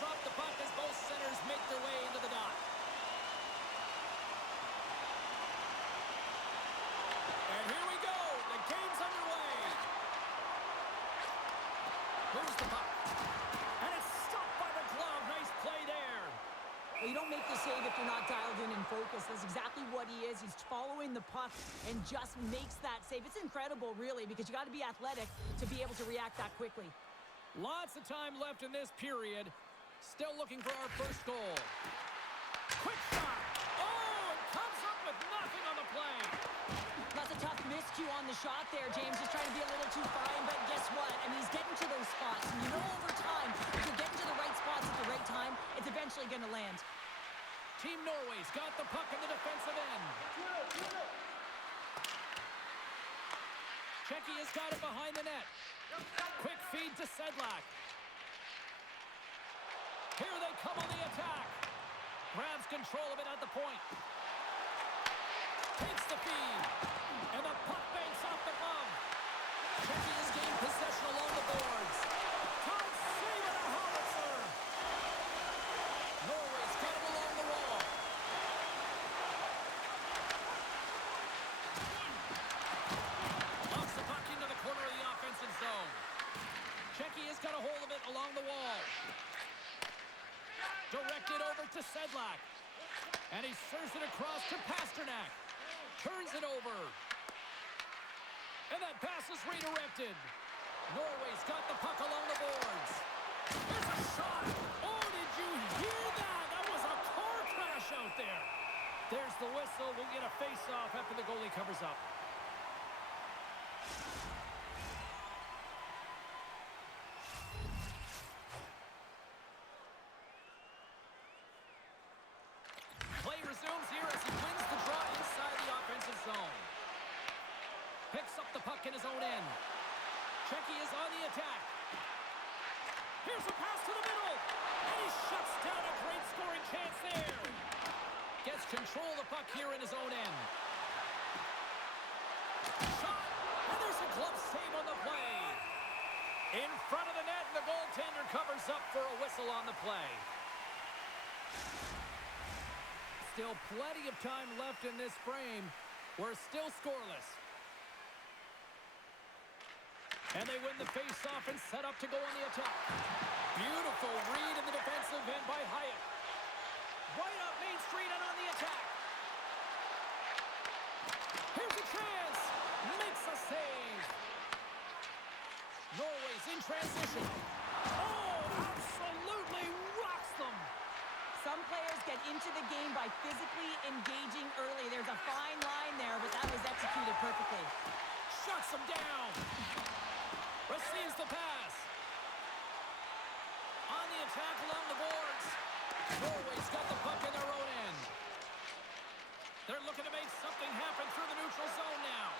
drop the puck as both centers make their way into the dot. And here we go. The game's underway. Here's the puck. And it's stopped by the glove. Nice play there. Well, you don't make the save if you're not dialed in and focused. That's exactly what he is. He's following the puck and just makes that save. It's incredible, really, because you got to be athletic to be able to react that quickly. Lots of time left in this period. Still looking for our first goal. Quick shot. Oh, it comes up with nothing on the play. That's a tough miscue on the shot there, James. Just trying to be a little too fine, but guess what? I mean, he's getting to those spots. And you know over time, if you're getting to the right spots at the right time, it's eventually going to land. Team Norway's got the puck in the defensive end. Czechia's got it behind the net. Quick feed to Sedlak. Here they come on the attack. Grabs control of it at the point. Takes the feed. And the puck banks off the glove. Czechia's gained possession along the boards. Time save and a howitzer. Norway's got it along the wall. Locks the puck into the corner of the offensive zone. Czechia's got a hold of it along the wall. Directed over to Sedlak. And he serves it across to Pasternak. Turns it over. And that pass is redirected. Norway's got the puck along the boards. There's a shot. Oh, did you hear that? That was a car crash out there. There's the whistle. We'll get a face-off after the goalie covers up. Play resumes here as he wins the draw inside the offensive zone. Picks up the puck in his own end. Czechia is on the attack. Here's a pass to the middle. And he shuts down a great scoring chance there. Gets control of the puck here in his own end. Shot. And there's a glove save on the play. In front of the net, and the goaltender covers up for a whistle on the play. Still plenty of time left in this frame. We're still scoreless. And they win the face-off and set up to go on the attack. Beautiful read in the defensive end by Hyatt. Right up Main Street and on the attack. Here's a chance. Makes a save. Norway's in transition. Oh, absolutely rocks them. Some players get into the game by physically engaging early. There's a fine line there, but that was executed perfectly. Shuts them down. Receives the pass. On the attack along the boards. Norway's got the puck in their own end. They're looking to make something happen through the neutral zone now.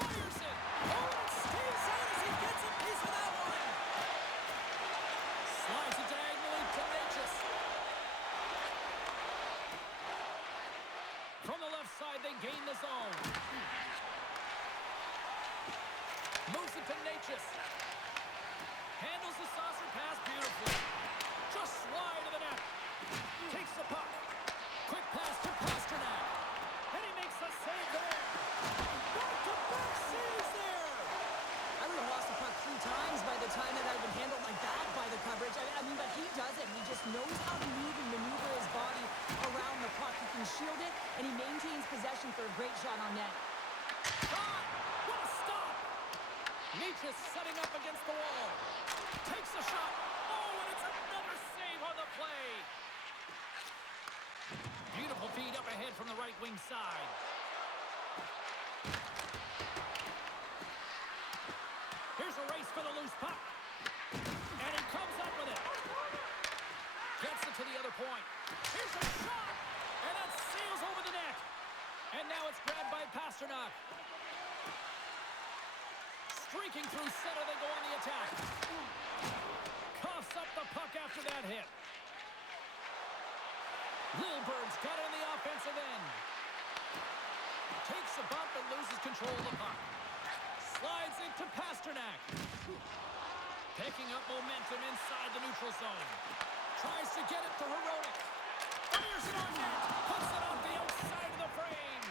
Fires it. Oh, it stays out as he gets a piece of that one. Slides it diagonally to Natchez. From the left side, they gain the zone. Moves it to Natchez. Handles the saucer pass beautifully. Just slide to the net. Takes the puck. Quick pass to Pasternak. And he makes a save there. Back-to-back saves there. I would have lost the puck 3 times by the time that I'd been handled like that by the coverage. I mean, but he does it. He just knows how to move and maneuver his body around the puck. He can shield it, and he maintains possession for a great shot on net. Shot! What a stop! Natchez setting up against the wall. Takes the shot. Oh, and it's another save on the play. Beautiful feed up ahead from the right wing side. Here's a race for the loose puck. And he comes up with it. Gets it to the other point. Here's a shot. And that sails over the net. And now it's grabbed by Pasternak. Streaking through center, they go on the attack. Coughs up the puck after that hit. Lilberg's got it in the offensive end. Takes a bump and loses control of the puck. Slides it to Pasternak. Picking up momentum inside the neutral zone. Tries to get it to Heroic. Fires it on net. Puts it off the outside of the frame.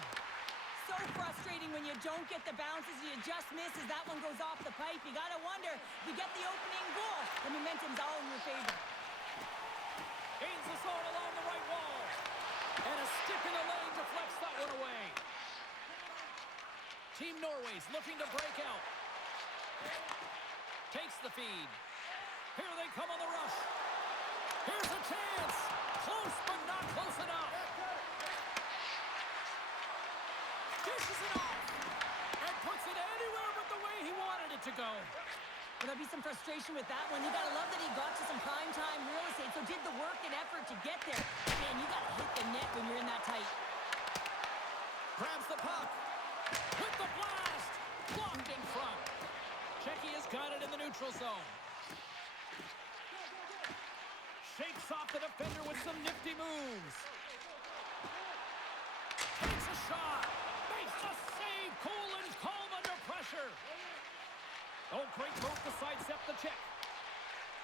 So frustrating when you don't get the bounces. You just miss as that one goes off the pipe. You got to wonder, if you get the opening goal, the momentum's all in your favor. Gains the zone along the right wall. And a stick in the lane deflects that one away. Team Norway's looking to break out. Takes the feed. Here they come on the rush. Here's a chance. Close, but not close enough. Dishes it off. And puts it anywhere but the way he wanted it to go. Well, there'll be some frustration with that one. You got to love that he got to some primetime real estate, so did the work and effort to get there. Man, you got to hit the net when you're in that tight. Grabs the puck. With the blast. Blocked in front. Czechia's got it in the neutral zone. Shakes off the defender with some nifty moves. Takes a shot. Makes a save. Cool and calm under pressure. Oh, great move to sidestep the Czech.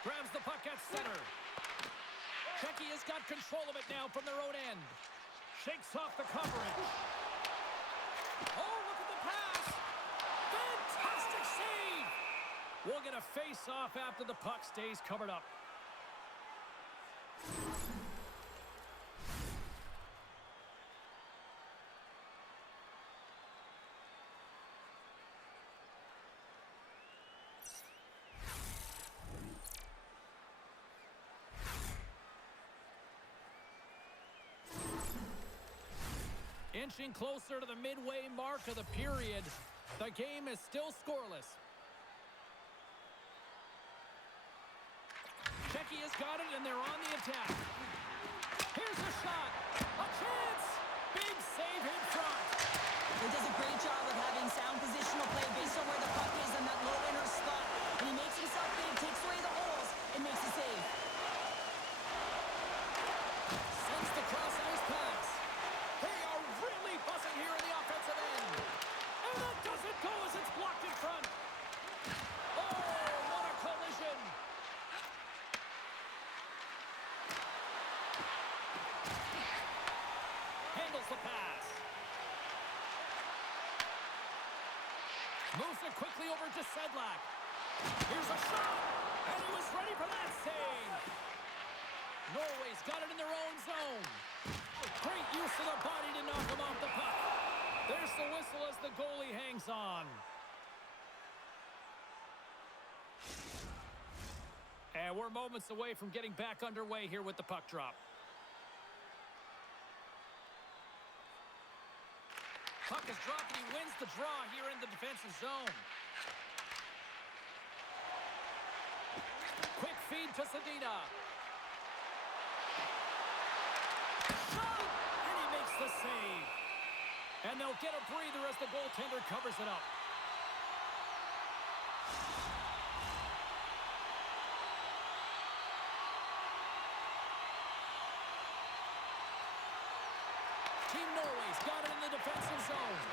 Grabs the puck at center. Czechia's got control of it now from their own end. Shakes off the coverage. Oh, look at the pass. Fantastic save. We'll get a face-off after the puck stays covered up. Inching closer to the midway mark of the period. The game is still scoreless. Czechia's got it, and they're on the attack. Here's a shot. A chance. Big save in front. He does a great job of having sound positional play based on where the puck is in that low inner slot. And he makes himself big, takes away the holes, and makes a save. Sends the cross-ice pass. They are really buzzing here in the offensive end. And that doesn't go as it's blocked in front. Oh, what a collision. Handles the pass. Moves it quickly over to Sedlak. Here's a shot. And he was ready for that save. Norway's got it in their own zone. Great use of the body to knock him off the puck. There's the whistle as the goalie hangs on. And we're moments away from getting back underway here with the puck drop. Puck is dropped and he wins the draw here in the defensive zone. Quick feed to Zadina. Shot! And he makes the save. And they'll get a breather as the goaltender covers it up. Team Norway's got it in the defensive zone.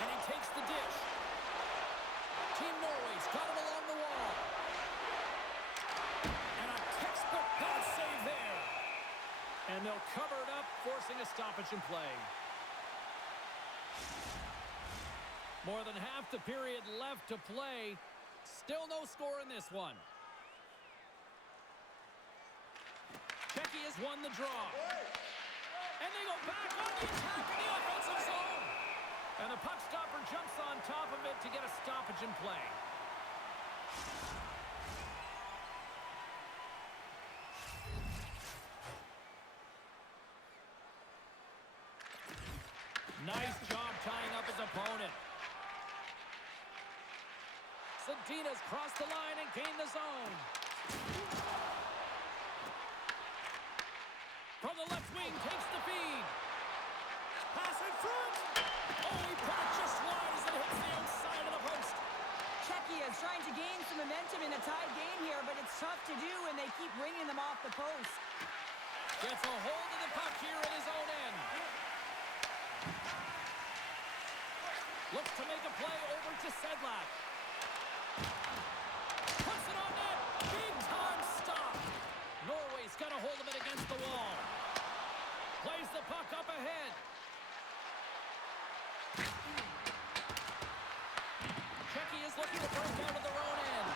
And he takes the dish. Team Norway's got it along the wall. And a textbook pad save there. And they'll cover it up, forcing a stoppage in play. More than half the period left to play. Still no score in this one. Czechia's won the draw. And they go back on the attack in the offensive zone. And the puck stopper jumps on top of it to get a stoppage in play. Nice job tying up his opponent. Zadina's crossed the line and gained the zone. From the left wing, takes the feed. Pass in front. Oh, he put it just wide as it hits the outside of the post. Czechia is trying to gain some momentum in a tied game here, but it's tough to do when they keep bringing them off the post. Gets a hold of the puck here at his own end. Looks to make a play over to Sedlak. Puts it on net. Big time stop. Norway's got a hold of it against the wall. Plays the puck up ahead. Czechia is looking to break out of their own end.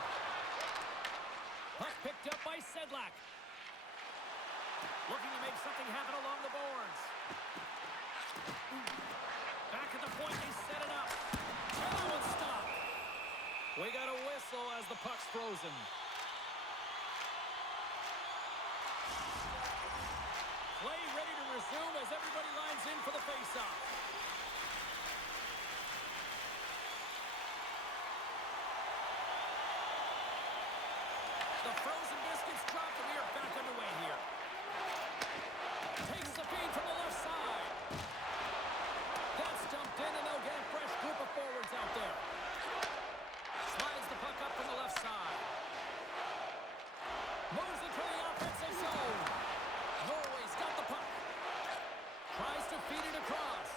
Puck picked up by Sedlak. Looking to make something happen along the boards. Back at the point, they set it up. And that one stopped. We got a whistle as the puck's frozen. Play ready to resume as everybody lines in for the face-off. The frozen biscuits dropped, and we are back underway here. Takes the feed from the left side. That's dumped in, and they'll get a fresh group of forwards out there. Slides the puck up from the left side. Moves it to the offensive zone. Norway's got the puck. Tries to feed it across.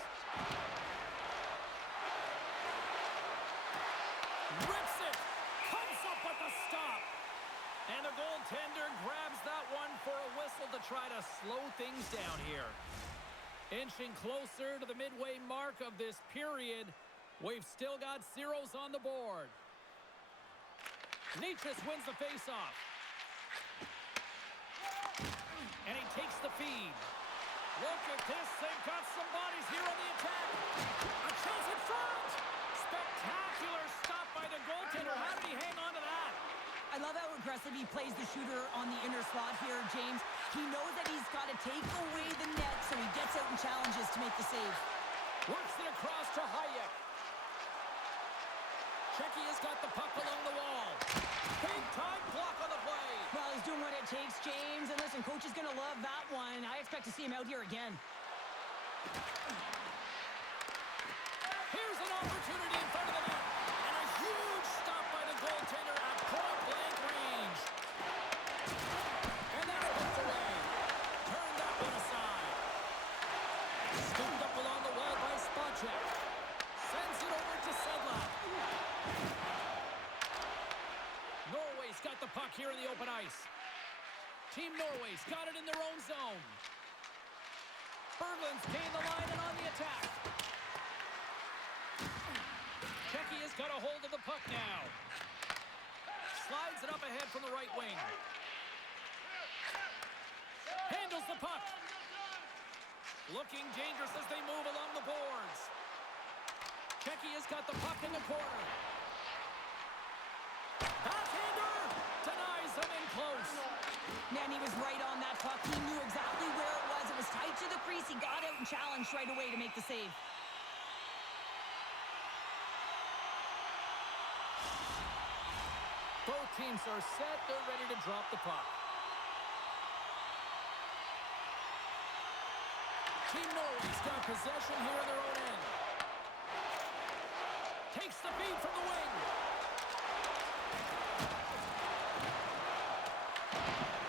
Rips it. Comes up with the stop. And the goaltender grabs that one for a whistle to try to slow things down here. Inching closer to the midway mark of this period. We've still got zeros on the board. Nietzsche wins the faceoff. And he takes the feed. Look at this. They've got some bodies here on the attack. A chance in front. Spectacular stop by the goaltender. How did he hang on to that? I love how aggressive he plays the shooter on the inner slot here, James. He knows that he's got to take away the net, so he gets out and challenges to make the save. Works it across to Hayek. Czechia's got the puck along the wall. Big time block on the play. Well, he's doing what it takes, James. And listen, coach is going to love that one. I expect to see him out here again. Here's an opportunity in front of the net. And a huge stop by the goaltender at point-blank range. And that's put away. Turn that one aside. Scooped up along the wall by Spacek. Sends it over to Sedlak. Norway's got the puck here in the open ice. Team Norway's got it in their own zone. Berglund's gained the line and on the attack. Czechia's got a hold of the puck now. Slides it up ahead from the right wing. Handles the puck. Looking dangerous as they move along the boards. Czechia's got the puck in the corner. Backhander denies him in close. Man, he was right on that puck. He knew exactly where it was. It was tight to the crease. He got out and challenged right away to make the save. Both teams are set. They're ready to drop the puck. Team Norway's got possession here in their own end. Takes the feed from the wing.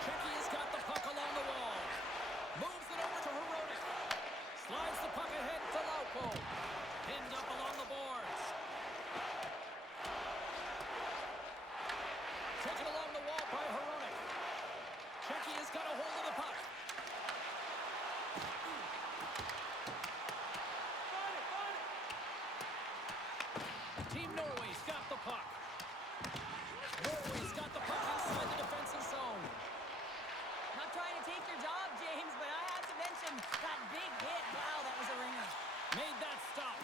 Czechia's got the puck along the wall. Moves it over to Hronek. Slides the puck ahead to Lauko. Pinned up along the boards. Taken along the wall by Hronek. Czechia's got a hold of the puck. Team Norway's got the puck. Norway's got the puck inside the defensive zone. Not trying to take your job, James, but I have to mention that big hit. Wow, that was a ringer. Made that stop.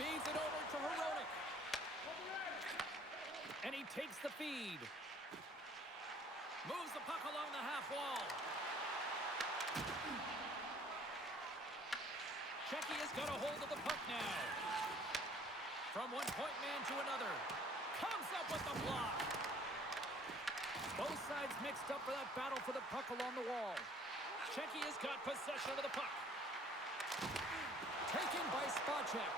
Feeds it over to Hronek. And he takes the feed. Moves the puck along the half wall. Czechia's got a hold of the puck now. From one point man to another. Comes up with the block. Both sides mixed up for that battle for the puck along the wall. Czechia's got possession of the puck. Taken by Spacek.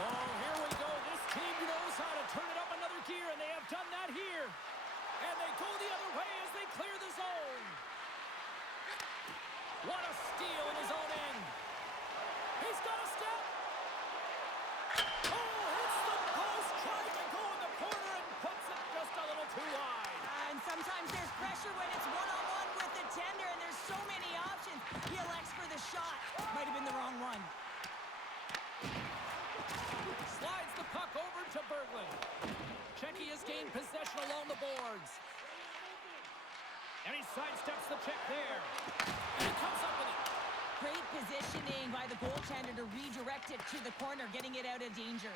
Oh, here we go. This team knows how to turn it up another gear, and they have done that here. And they go the other way as they clear the zone. What a steal in his own end. He's got a step. to Berglund. Czechia has gained possession along the boards. And he sidesteps the check there. And he comes up with it. Great positioning by the goaltender to redirect it to the corner, getting it out of danger.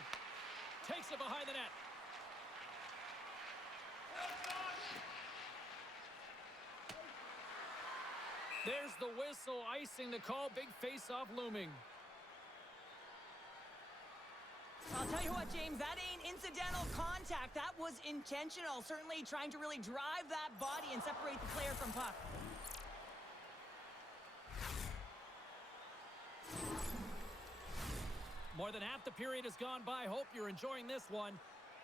Takes it behind the net. There's the whistle, icing the call. Big face-off looming. I'll tell you what, James, that ain't incidental contact. That was intentional. Certainly trying to really drive that body and separate the player from puck. More than half the period has gone by. Hope you're enjoying this one.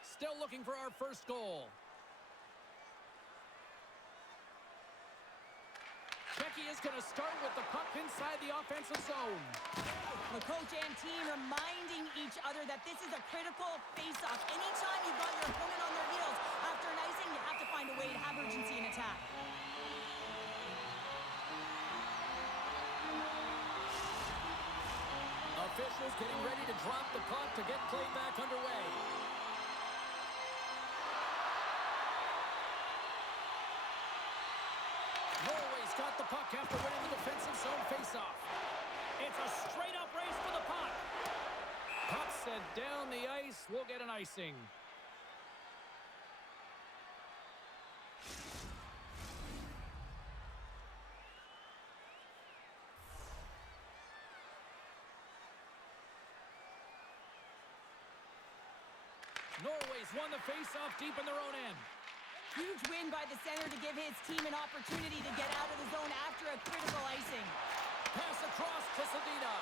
Still looking for our first goal. Czechia is going to start with the puck inside the offensive zone. The coach and team reminding each other that this is a critical face-off. Anytime you've got your opponent on their heels after an icing, you have to find a way to have urgency in attack. Officials getting ready to drop the puck to get play back underway. Norway's got the puck after winning the defensive zone faceoff. It's a straight-up race for the puck. Puck sent down the ice. We'll get an icing. Norway's won the face-off deep in their own end. Huge win by the center to give his team an opportunity to get out of the zone after a critical icing. Pass across to Zadina.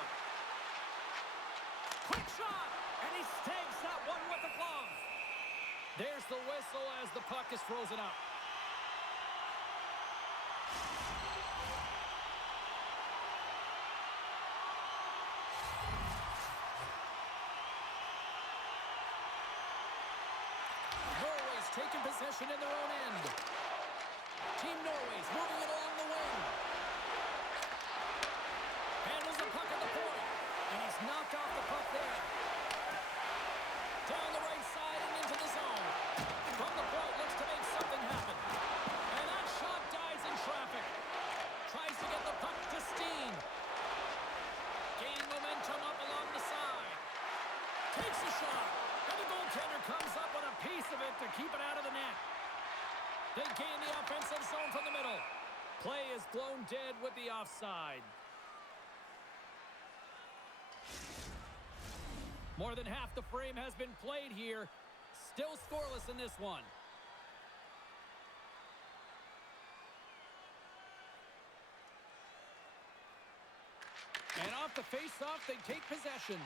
Quick shot! And he staves that one with the glove. There's the whistle as the puck is frozen up. Norway's taking possession in their own end. Team Norway's moving it along the wing. Handles the puck at the point. And he's knocked off the puck there. Down the right side and into the zone. From the point, looks to make something happen. And that shot dies in traffic. Tries to get the puck to Steen. Gaining momentum up along the side. Takes a shot. And the goaltender comes up with a piece of it to keep it out of the net. They gain the offensive zone from the middle. Play is blown dead with the offside. More than half the frame has been played here. Still scoreless in this one. And off the face-off, they take possession.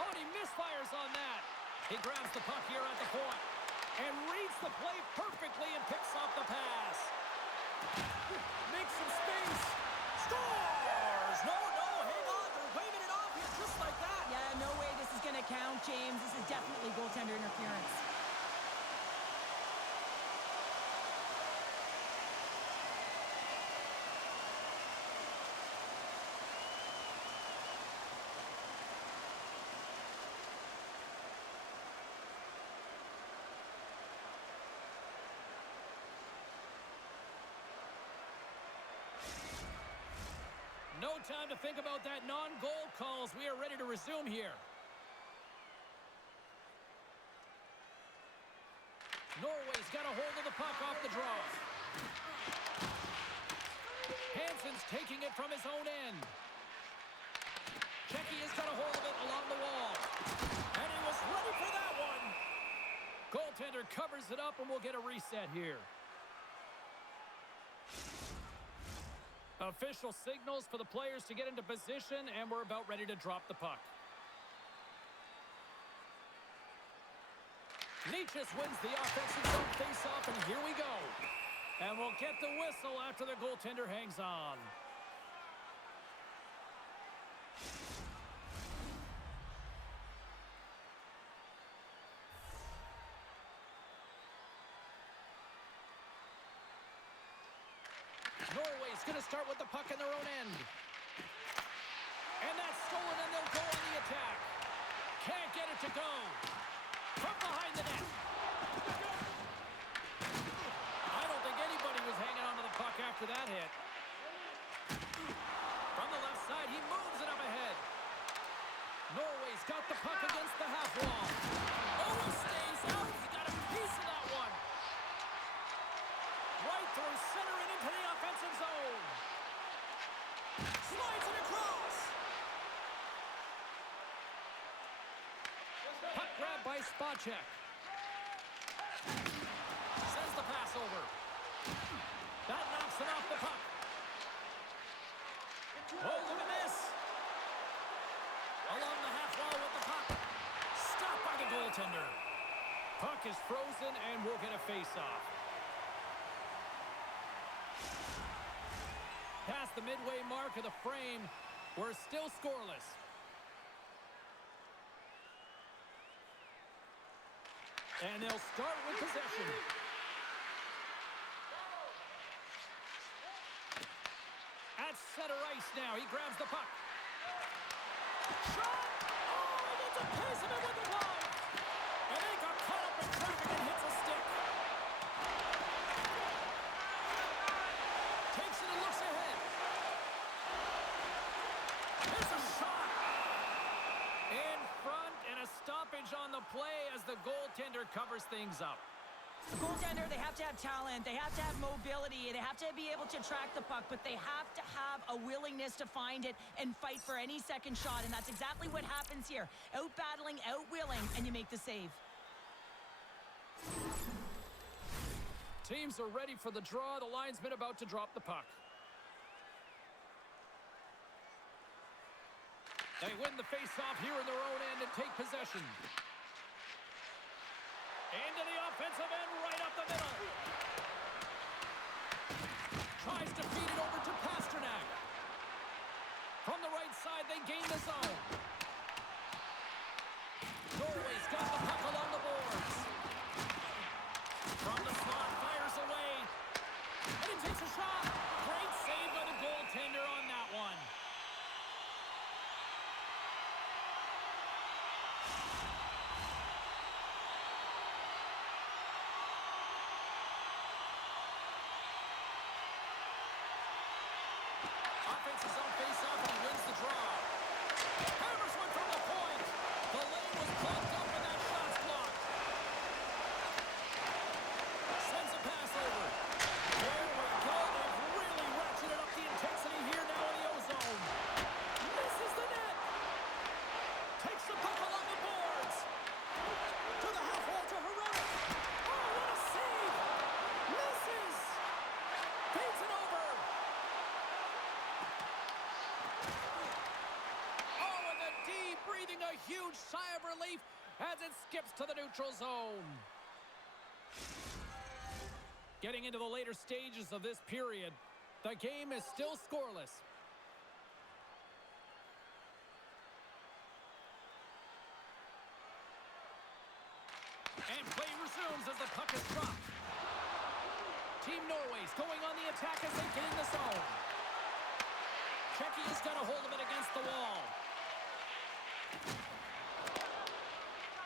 Oh, and he misfires on that. He grabs the puck here at the point and reads the play perfectly and picks off the pass. Makes some space. Scores! No, hang on. They're waving it off here just like that. Yeah, no way this is going to count, James. This is definitely goaltender interference. No time to think about that non-goal calls. We are ready to resume here. Norway's got a hold of the puck off the draw. Hansen's taking it from his own end. Czechia's got a hold of it along the wall. And he was ready for that one. Goaltender covers it up and we'll get a reset here. Official signals for the players to get into position, and we're about ready to drop the puck. Nietzsche wins the offensive zone face-off, and here we go. And we'll get the whistle after the goaltender hangs on. Norway's going to start with the puck in their own end. And that's stolen, and they'll go on the attack. Can't get it to go. From Norway's got the puck against the half wall. Oh, he stays out. He got a piece of that one. Right through center and into the offensive zone. Slides it across. Puck grab by Spacek. Sends the pass over. That knocks it off the puck. Oh, look at this. Along the half wall with the puck. Stopped by the goaltender. Puck is frozen and we'll get a face-off. Past the midway mark of the frame, we're still scoreless. And they'll start with possession. At center ice now. He grabs the puck. Shot! Oh, he gets a piece of it with the glove. And he got caught up in traffic and hits a stick. Takes it and looks ahead. There's a shot. In front and a stoppage on the play as the goaltender covers things up. The goaltender, they have to have talent, they have to have mobility, they have to be able to track the puck, but they have to have a willingness to find it and fight for any second shot, and that's exactly what happens here. Out-battling, out-willing, and you make the save. Teams are ready for the draw. The linesman about to drop the puck. They win the face-off here in their own end and take possession. Into the offensive end, right up the middle. Tries to feed it over to Pasternak. From the right side, they gain the zone. Norway's got the puck along the boards. From the slot, fires away. And he takes a shot. Great save by the goaltender on that one. Offense is on face-off and he wins the draw. Hammers one from the point. The lane was plugged up and that shot's blocked. Sends a pass over. There we go. They've really ratcheted up the intensity here now in the O-zone. Misses the net. Takes the puck along the boards. To the half wall to Herrera. Oh, what a save. Misses. Feeds it over. Breathing a huge sigh of relief as it skips to the neutral zone. Getting into the later stages of this period, the game is still scoreless. And play resumes as the puck is dropped. Team Norway's going on the attack as they gain the zone. Czechia's got a hold of it against the wall.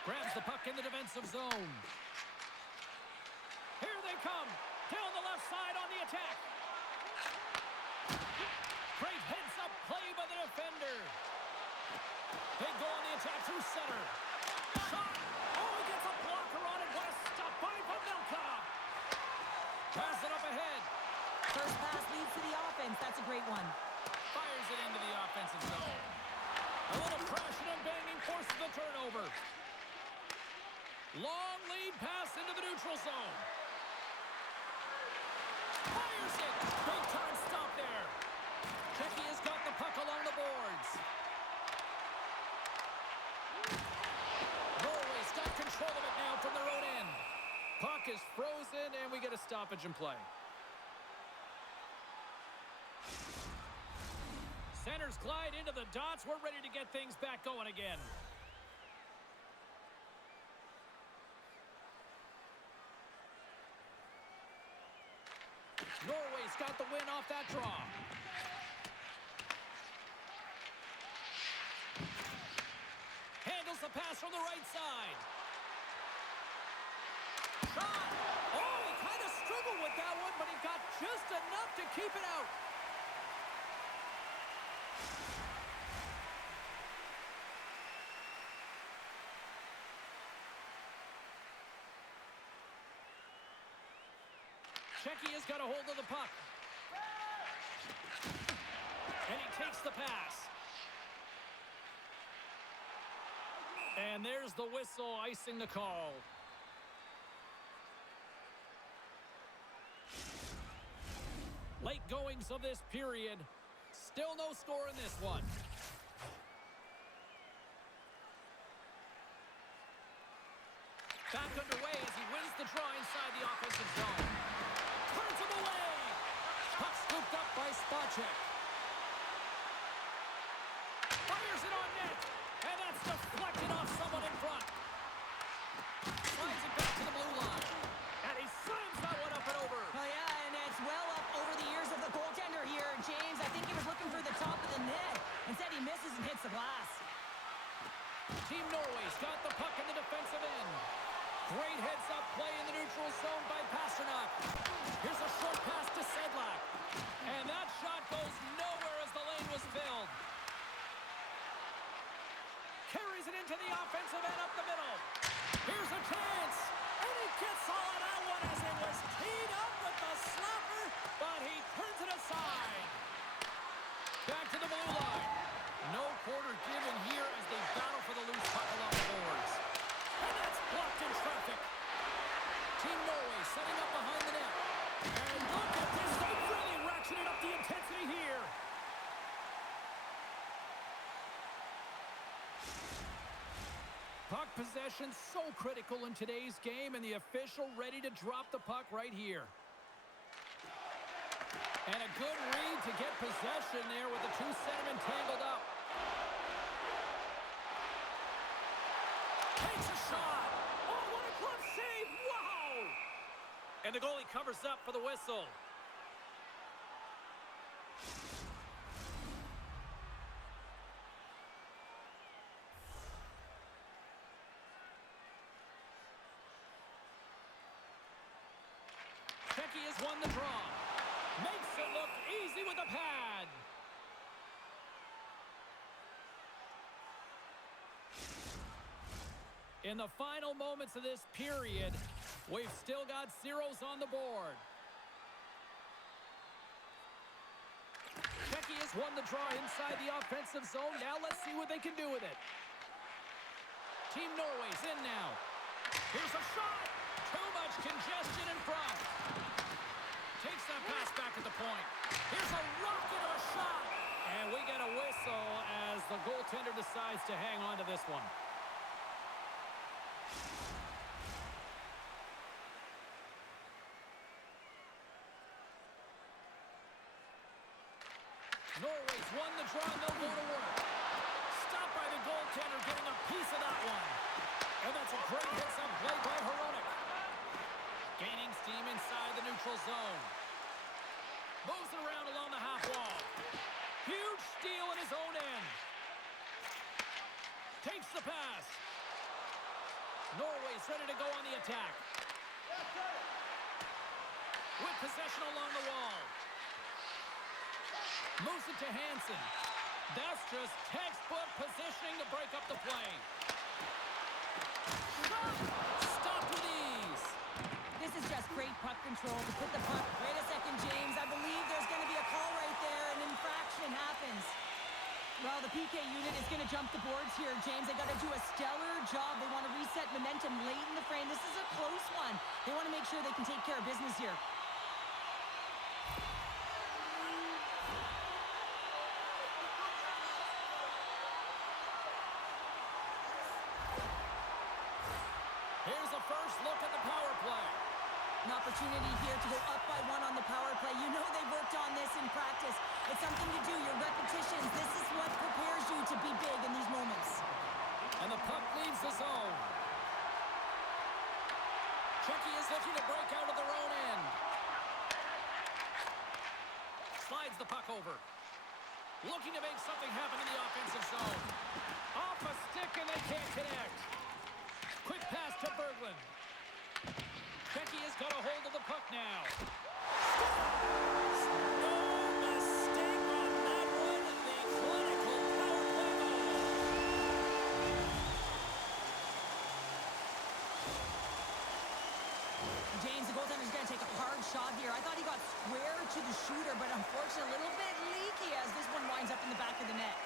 Grabs the puck in the defensive zone. Here they come. Down the left side on the attack. Great heads-up play by the defender. They go on the attack through center. Shot. Oh, he gets a blocker on it. What a stop by Pavelka. Pass it up ahead. First pass leads to the offense. That's a great one. Fires it into the offensive zone. A little crashing and banging forces the turnover. Long lead pass into the neutral zone. Fires it. Big time stop there. Czechia's got the puck along the boards. Norway's got control of it now from their own end. Puck is frozen and we get a stoppage in play. Centers glide into the dots. We're ready to get things back going again. Norway's got the win off that draw. Handles the pass from the right side. Shot! Oh, he kind of struggled with that one, but he got just enough to keep it out. Czechia's got a hold of the puck. And he takes the pass. And there's the whistle, icing the call. Late goings of this period. Still no score in this one. Back underway as he wins the draw inside the offensive zone. Turns him away. Puck scooped up by Spacek. Fires it on net. And that's deflected off someone in front. Slides it back to the blue line. And he slams that one up and over. Oh, yeah, and it's well up over the ears of the goaltender here, James. I think he was looking for the top of the net. Instead, he misses and hits the glass. Team Norway's got the puck in the defensive end. Great heads-up play in the neutral zone by Pasternak. Here's a short pass to Sedlak. And that shot goes nowhere as the lane was filled. Carries it into the offensive end up the middle. Here's a chance. And he gets all of that one as it was teed up with the slapper, but he turns it aside. Back to the blue line. No quarter given here as they battle for the loose puck along the boards. And that's blocked in traffic. Team Norway setting up behind the net. And look at this. They've really ratcheted up the intensity here. Puck possession so critical in today's game, and the official ready to drop the puck right here. And a good read to get possession there with the two centermen tangled up. Takes a shot. Oh, what a glove save. Wow. And the goalie covers up for the whistle. Czechia has won the draw. Makes it look easy with a pad. In the final moments of this period, we've still got zeros on the board. Czechia has won the draw inside the offensive zone. Now let's see what they can do with it. Team Norway's in now. Here's a shot. Too much congestion in front. Takes that pass back at the point. Here's a rocket of a shot. And we get a whistle as the goaltender decides to hang on to this one. Norway's won the draw and they'll go to work. Stopped by the goaltender, getting a piece of that one. And that's a great hits-up play by Hronek. Gaining steam inside the neutral zone. Moves it around along the half wall. Huge steal in his own end. Takes the pass. Norway's ready to go on the attack. With possession along the wall. Moves it to Hansen. That's just textbook positioning to break up the play. Stopped with ease. This is just great puck control to put the puck. Wait a second, James. I believe there's going to be a call right there. An infraction happens. Well, the PK unit is going to jump the boards here, James. They got to do a stellar job. They want to reset momentum late in the frame. This is a close one. They want to make sure they can take care of business here. Here's a first look at the power play. An opportunity here to go up by one on the power play. You know they've worked on this in practice. It's something to do, your repetitions. This is what prepares you to be big in these moments. And the puck leaves the zone. Czechia is looking to break out of their own end. Slides the puck over. Looking to make something happen in the offensive zone. Off a stick and they can't connect. Quick pass to Berglund. Czechia's got a hold of the puck now. No mistake on that one. The clinical power play goal. James, the goaltender's going to take a hard shot here. I thought he got square to the shooter, but unfortunately a little bit leaky as this one winds up in the back of the net.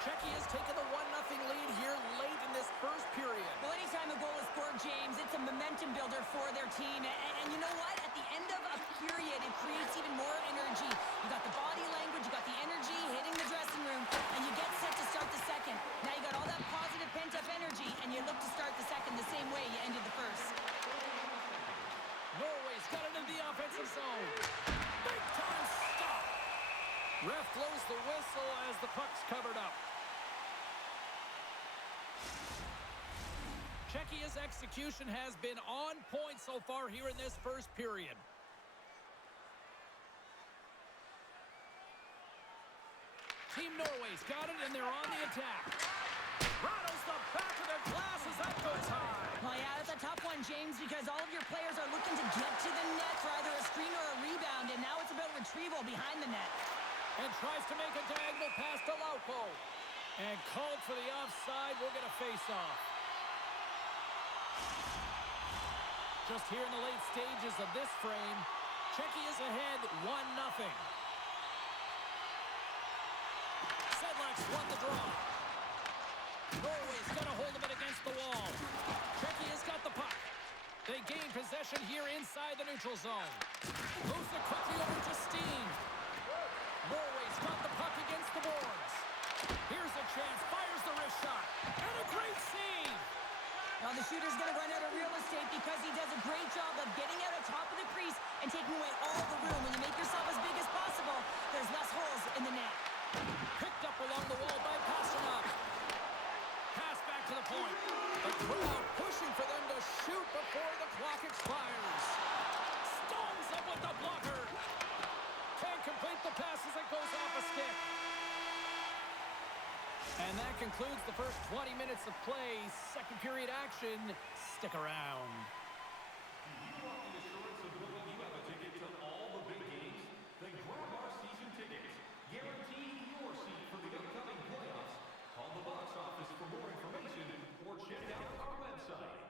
Czechia has taken the 1-0 lead here late in this first period. Well, anytime a goal is scored, James, it's a momentum builder for their team. And you know what? At the end of a period, it creates even more energy. You got the body language, you got the energy hitting the dressing room, and you get set to start the second. Now you got all that positive pent-up energy, and you look to start the second the same way you ended the first. Norway's got it in the offensive zone. Big time stop. Ref blows the whistle as the puck's covered up. Czechia's execution has been on point so far here in this first period. Team Norway's got it, and they're on the attack. Rattles the back of the glass as that goes high. Well, yeah, that's a tough one, James, because all of your players are looking to get to the net for either a screen or a rebound, and now it's about retrieval behind the net. And tries to make a diagonal pass to Laupo. And called for the offside. We're going to face off. Just here in the late stages of this frame, Czechia's ahead 1-0. Sedlak's won the draw. Norway's got a hold of it against the wall. Czechia's got the puck. They gain possession here inside the neutral zone. Moves it quickly over to Steen. Norway's got the puck against the boards. Here's a chance. Fires the wrist shot. And a great save. Now the shooter's going to run out of real estate because he does a great job of getting out of top of the crease and taking away all the room. When you make yourself as big as possible, there's less holes in the net. Picked up along the wall by Pasternak. Pass back to the point. The crowd pushing for them to shoot before the clock expires. Stones up with the blocker. Can't complete the pass as it goes off a stick. And that concludes the first 20 minutes of play. Second period action. Stick around. You want the assurance of knowing you have a ticket to all the big games? Then grab our season tickets. Guarantee your seat for the upcoming playoffs. Call the box office for more information or check out our website.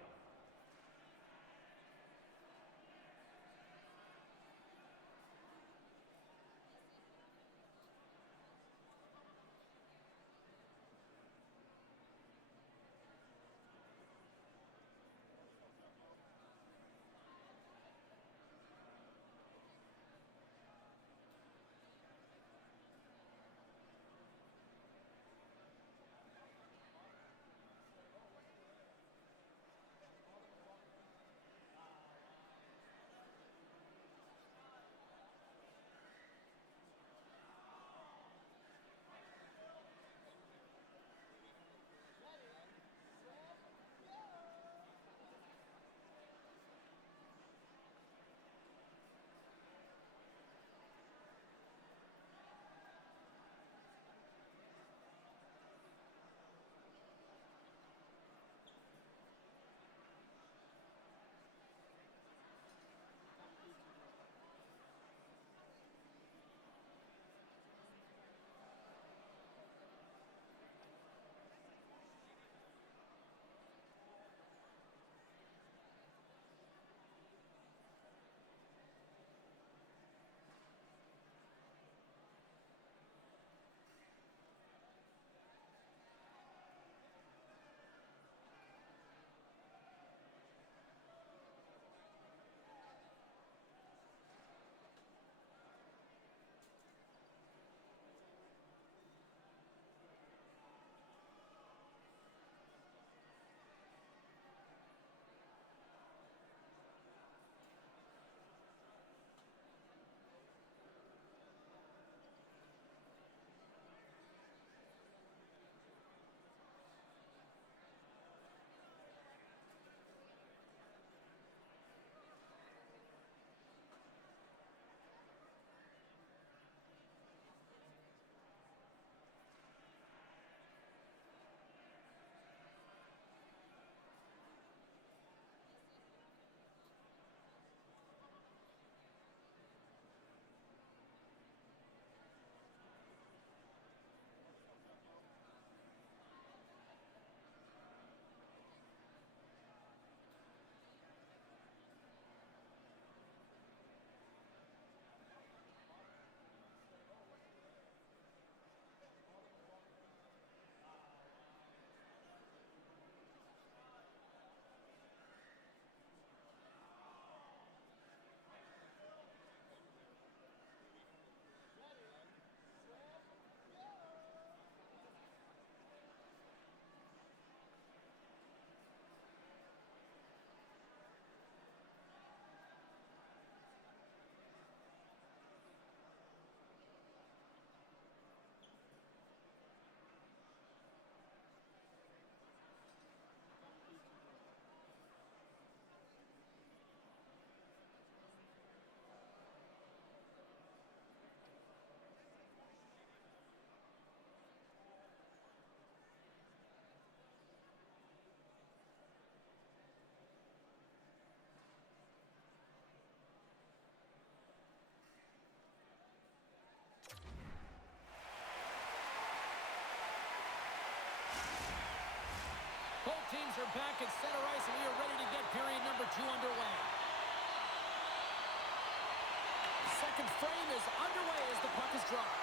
teams are back at center ice, and we are ready to get period number 2 underway. Second frame is underway as the puck is dropped.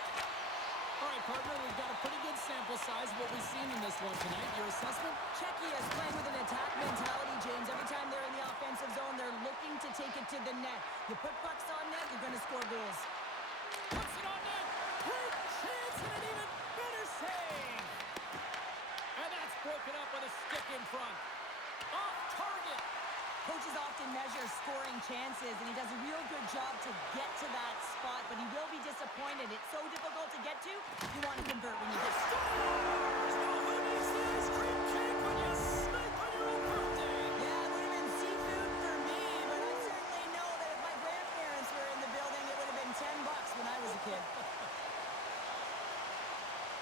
All right, partner, we've got a pretty good sample size of what we've seen in this one tonight. Your assessment? Czechia is playing with an attack mentality, James. Every time they're in the offensive zone, they're looking to take it to the net. You put pucks on net, you're going to score goals. Puts it on net. Great chance and an even better save. And that's broken up with a stick in front. Off target. Coaches often measure scoring chances, and he does a real good job to get to that spot, but he will be disappointed. It's so difficult to get to, you want to convert when you get to. Who needs the ice cream cake when you snipe on your own birthday? Yeah, it would have been seafood for me, but I certainly know that if my grandparents were in the building, it would have been $10 when I was a kid.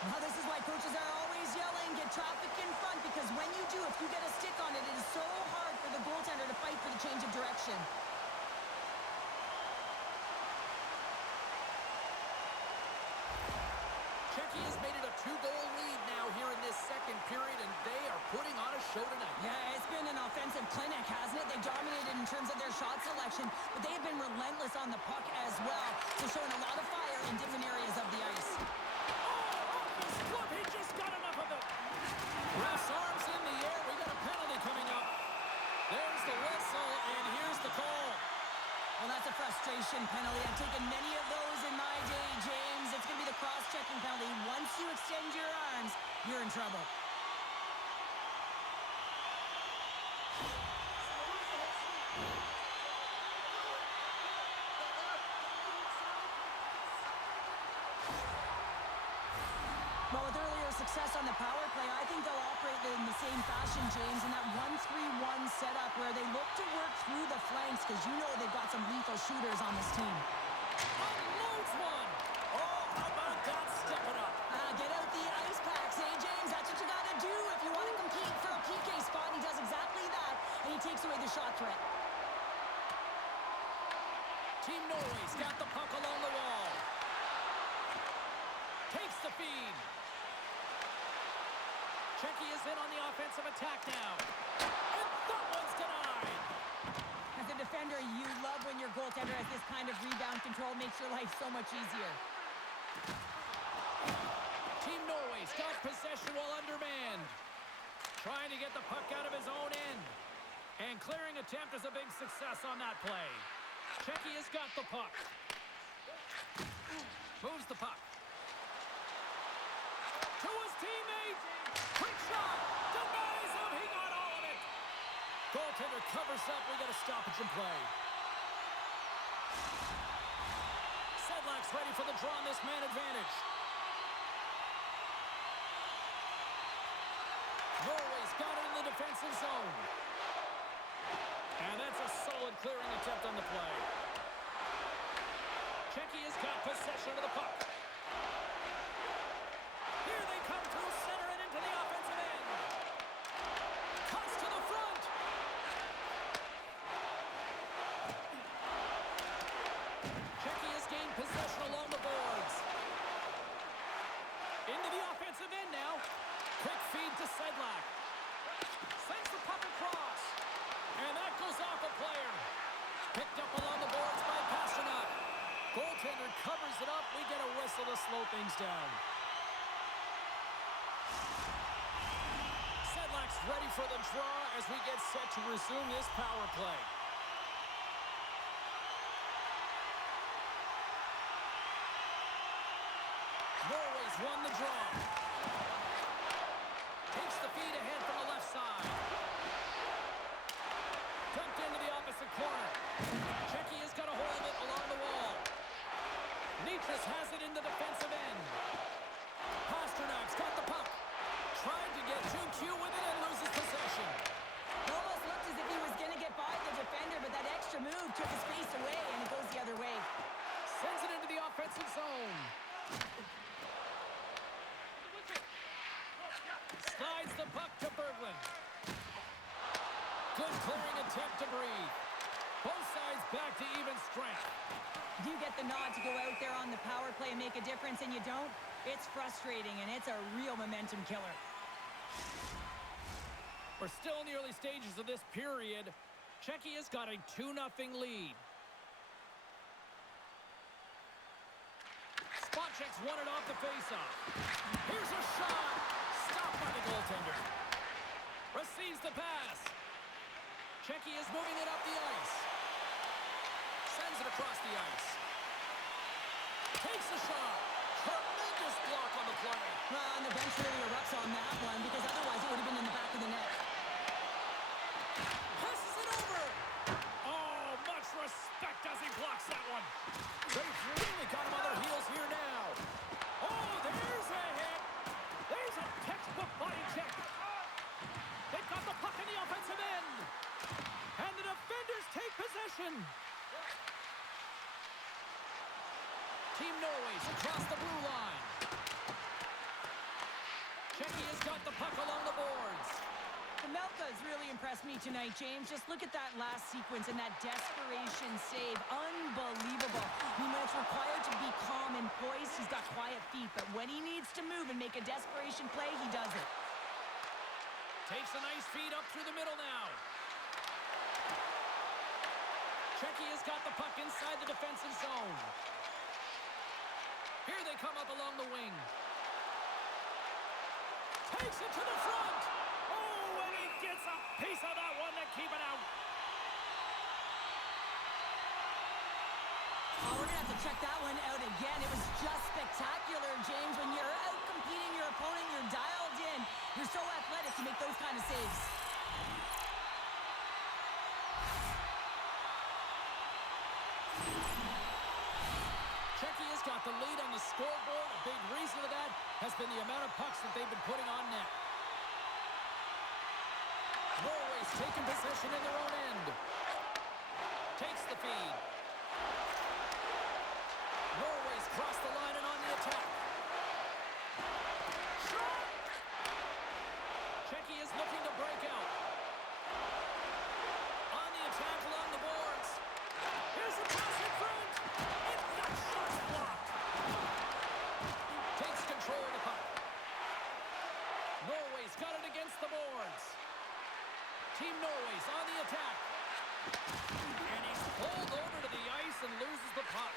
Well, this is why coaches are always yelling, get traffic in front, because when you do, if you get a stick on it, it is so hard for the goaltender to fight for the change of direction. Czechia has made it a 2-goal lead now here in this second period, and they are putting on a show tonight. Yeah, it's been an offensive clinic, hasn't it? They dominated in terms of their shot selection, but they have been relentless on the puck as well. They're showing a lot of fire in different areas of the ice. He just got enough of it. Ref's arms in the air. We got a penalty coming up. There's the whistle, and here's the call. Well, that's a frustration penalty. I've taken many of those in my day, James. It's going to be the cross-checking penalty. Once you extend your arms, you're in trouble. Well, with earlier success on the power play, I think they'll operate in the same fashion, James, in that 1-3-1 setup where they look to work through the flanks because you know they've got some lethal shooters on this team. Unloads one. Oh, how about that? Step it up. Get out the ice packs, eh, James? That's what you got to do if you want to compete for a PK spot. He does exactly that, and he takes away the shot threat. Team Norway's got the puck along the wall. Takes the feed. Czechia's in on the offensive attack now. And that one's denied. As a defender, you love when your goaltender has this kind of rebound control. Makes your life so much easier. Team Norway's got possession while undermanned. Trying to get the puck out of his own end. And clearing attempt is a big success on that play. Czechia's got the puck. Moves the puck. To his teammate. Quick shot. Denies him. He got all of it. Goaltender covers up. We got a stoppage in play. Sedlak's ready for the draw on this man advantage. Norway's got it in the defensive zone. And that's a solid clearing attempt on the play. Czechia's got possession of the puck. Here they come through center and into the offensive end. Cuts to the front. Czechia's gained possession along the boards. Into the offensive end now. Quick feed to Sedlak. Sends the puck across. And that goes off a player. Picked up along the boards by Pasternak. Goaltender covers it up. We get a whistle to slow things down. Sedlak's ready for the draw as we get set to resume this power play. Norway's won the draw. Takes the feed ahead from the left side. Dumped into the opposite corner. Czechia's got a hold of it along the wall. Nitras has it in the defensive end. Pasternak's got the puck. Tried to get too cute with it and loses possession. It almost looked as if he was going to get by the defender, but that extra move took his face away, and it goes the other way. Sends it into the offensive zone. Slides the puck to Berglund. Good clearing attempt to breathe. Both sides back to even strength. You get the nod to go out there on the power play and make a difference, and you don't. It's frustrating, and it's a real momentum killer. We're still in the early stages of this period. Czechia's got a 2-0 lead. Spot checks won it off the faceoff. Here's a shot. Stopped by the goaltender. Receives the pass. Czechia's moving it up the ice. Sends it across the ice. Takes the shot. Tremendous block on the play. And the bench really erupts on that one because otherwise it would have been in the back of the net. Passes it over. Oh, much respect as he blocks that one. They've really got him on their heels here now. Oh, there's a hit. There's a textbook body check. They've got the puck in the offensive end. And the defenders take possession. Team Norway's across the blue line. Czechia's got the puck along the boards. Melka's really impressed me tonight, James. Just look at that last sequence and that desperation save. Unbelievable. I mean, when it's required to be calm and poised, he's got quiet feet. But when he needs to move and make a desperation play, he does it. Takes a nice feed up through the middle now. Czechia's got the puck inside the defensive zone. Here they come up along the wing. Takes it to the front. Oh, and he gets a piece of that one to keep it out. Oh, we're going to have to check that one out again. It was just spectacular, James. When you're out competing your opponent, you're dialed in. You're so athletic to make those kind of saves. Czechia's got the lead on the scoreboard. A big reason of that has been the amount of pucks that they've been putting on net. Norway's taken possession in their own end. Takes the feed. Norway's crossed the line and on the attack. Shot! Czechia's looking to break out. On the attack along the boards. Here's a pass in front. And that shot's blocked. Takes control of the puck. Norway's got it against the boards. Team Norway's on the attack. And he's pulled over to the ice and loses the puck.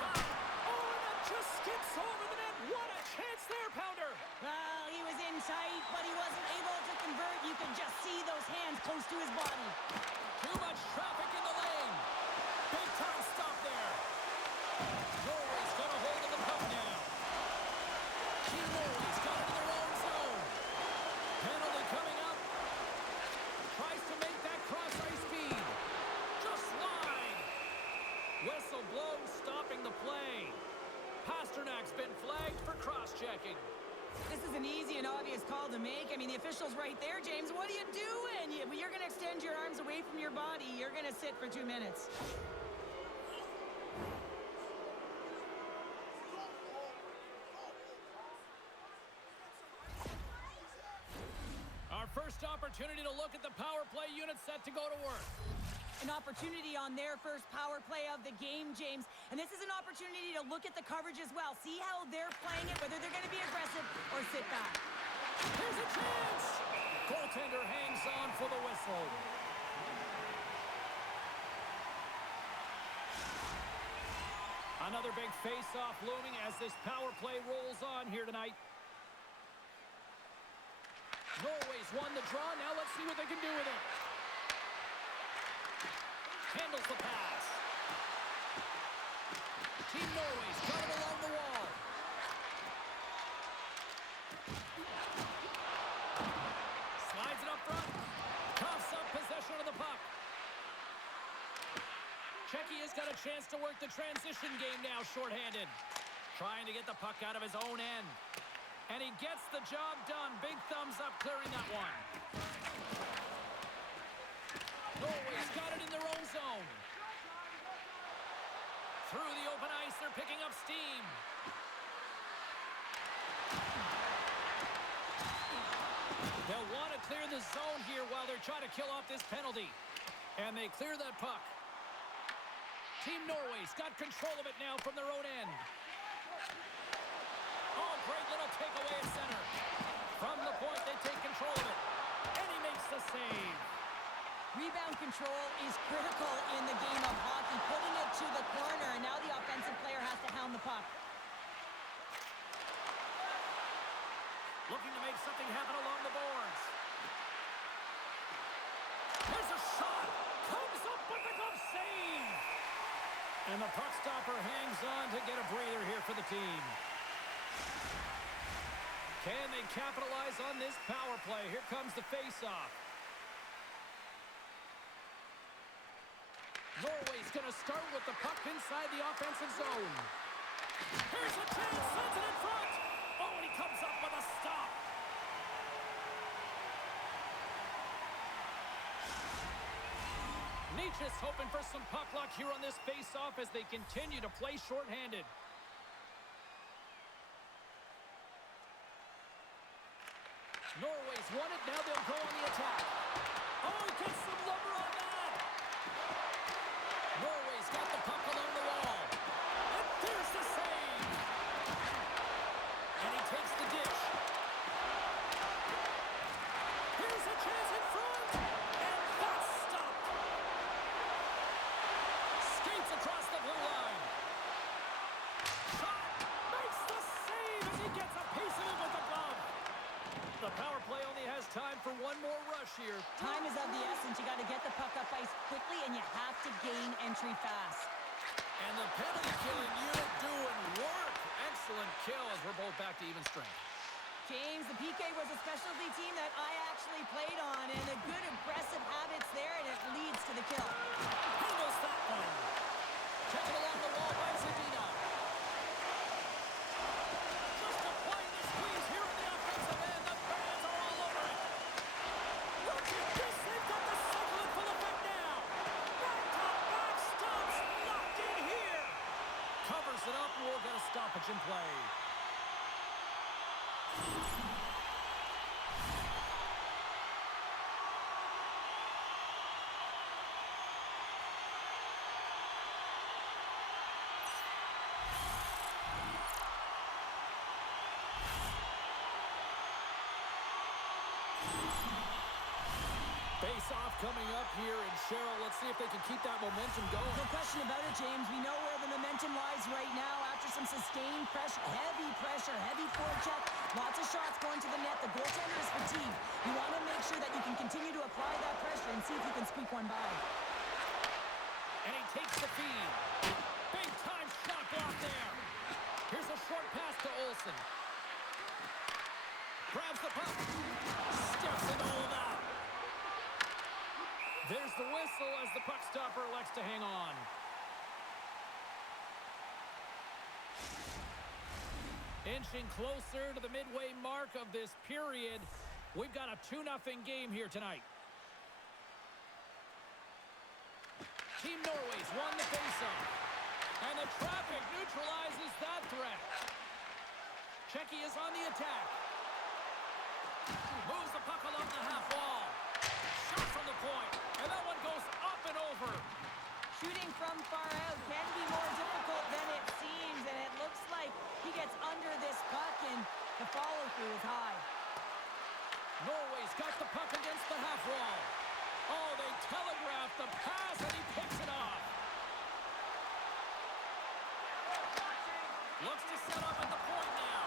Shot. Oh, and that just skips over the net. What a chance there, Pounder. Well, he was in tight, but he wasn't able to convert. You could just see those hands close to his body. Too much traffic in the lane. Big time stop there. Norway's got a hold of the puck now. Team Norway's got it in their own zone. Penalty coming up. Tries to make that cross-ice feed. Just wide. Whistle blows, stopping the play. Pasternak's been flagged for cross-checking. This is an easy and obvious call to make. I mean, the official's right there, James. What are you doing? You're going to extend your arms away from your body. You're going to sit for 2 minutes. Our first opportunity to look at the power play unit set to go to work. An opportunity on their first power play of the game, James. And this is an opportunity to look at the coverage as well. See how they're playing it, whether they're going to be aggressive or sit back. Here's a chance. Goaltender hangs on for the whistle. Another big face-off looming as this power play rolls on here tonight. Norway's won the draw. Now let's see what they can do with it. Handles the pass. Team Norway's got it along the wall. Slides it up front. Coughs up possession of the puck. Czechia's got a chance to work the transition game now, shorthanded. Trying to get the puck out of his own end. And he gets the job done. Big thumbs up clearing that one. Norway's got it in their own zone. Through the open ice, they're picking up steam. They'll want to clear the zone here while they're trying to kill off this penalty. And they clear that puck. Team Norway's got control of it now from their own end. Oh, great little takeaway at center. From the point, they take control of it. Rebound control is critical in the game of hockey. Putting it to the corner, and now the offensive player has to hound the puck. Looking to make something happen along the boards. Here's a shot. Comes up with the glove save. And the puck stopper hangs on to get a breather here for the team. Can they capitalize on this power play? Here comes the face-off. Norway's going to start with the puck inside the offensive zone. Here's a chance, sends it in front. Oh, and he comes up with a stop. Nietzsche's hoping for some puck luck here on this face-off as they continue to play shorthanded. Norway's won it, now they'll go on the attack. Oh, he gets some lumber on that! Norway's got the puck along the wall. And there's the save! And he takes the dish. Here's a chance in front! And that's stopped! Skates across the blue line. Shot! Makes the save as he gets a piece of it with the glove! The power play only has time for one more rush here. Time is of the essence. You got to get the puck up ice quickly, and you have to gain entry fast. And the penalty-killing unit doing work. Excellent kill as we're both back to even strength. James, the PK was a specialty team that I actually played on, and a good aggressive habits there, and it leads to the kill. Handles that one. Check it along the wall by Zadina. Just applying the squeeze here in the offensive end. The fans are all over it. Look at this. They've got the cycle in full effect now. Back-to-back stops locked in here. Covers it up. We'll get a stoppage in play. Face-off coming up here, and Cheryl, let's see if they can keep that momentum going. No question about it, James. We know where the momentum lies right now after some sustained pressure, heavy forecheck, lots of shots going to the net. The goaltender is fatigued. You want to make sure that you can continue to apply that pressure and see if you can squeak one by. And he takes the feed. Big-time shot block there. Here's a short pass to Olsen. Grabs the puck. Steps it all out. There's the whistle as the puck stopper elects to hang on. Inching closer to the midway mark of this period. We've got a 2-0 game here tonight. Team Norway's won the faceoff. And the traffic neutralizes that threat. Czechia is on the attack. Moves the puck along the half wall. Shot from the point. And that one goes up and over. Shooting from far out can be more difficult than it seems, and it looks like he gets under this puck, and the follow-through is high. Norway's got the puck against the half wall. Oh, they telegraph the pass, and he picks it off. Looks to set up at the point now.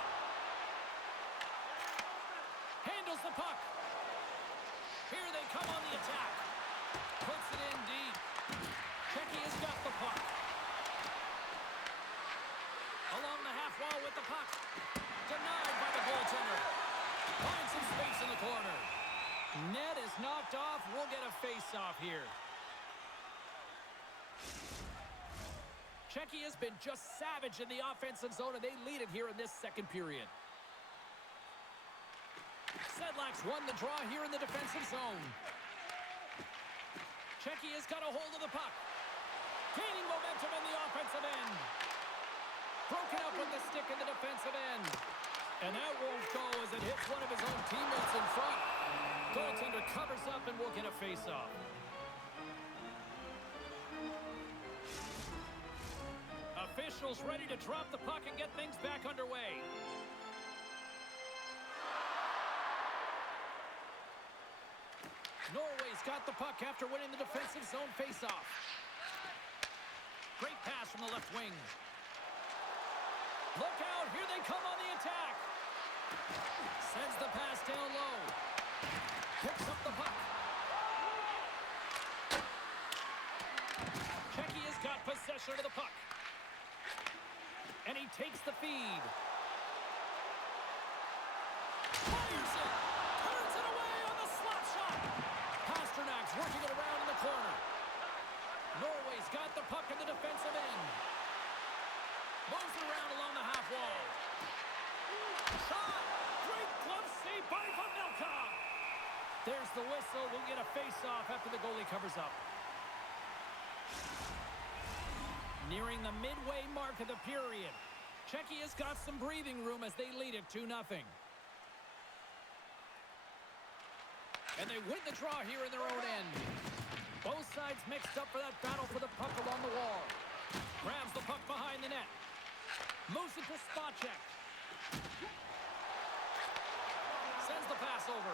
Handles the puck. Here they come on the attack. Puts it in deep. Czechia's got the puck. Along the half wall with the puck. Denied by the goaltender. Finds some space in the corner. Net is knocked off. We'll get a face-off here. Czechia's been just savage in the offensive zone, and they lead it here in this second period. Sedlak's won the draw here in the defensive zone. Czechia's got a hold of the puck. Gaining momentum in the offensive end. Broken up with the stick in the defensive end. And that won't go as it hits one of his own teammates in front. Goaltender covers up and we'll get a face-off. Officials ready to drop the puck and get things back underway. Norway's got the puck after winning the defensive zone faceoff. Great pass from the left wing. Look out, here they come on the attack. Sends the pass down low. Picks up the puck. Czechia's got possession of the puck. And he takes the feed. Fires it. Turns it away on the slap shot. Pasternak's working it around in the corner. Norway's got the puck in the defensive end. Moves it around along the half wall. Shot. Great glove save by Vanelka. There's the whistle. We'll get a face-off after the goalie covers up. Nearing the midway mark of the period. Czechia's got some breathing room as they lead it 2-0. And they win the draw here in their own end. Both sides mixed up for that battle for the puck along the wall. Grabs the puck behind the net. Moves it to Spacek. Sends the pass over.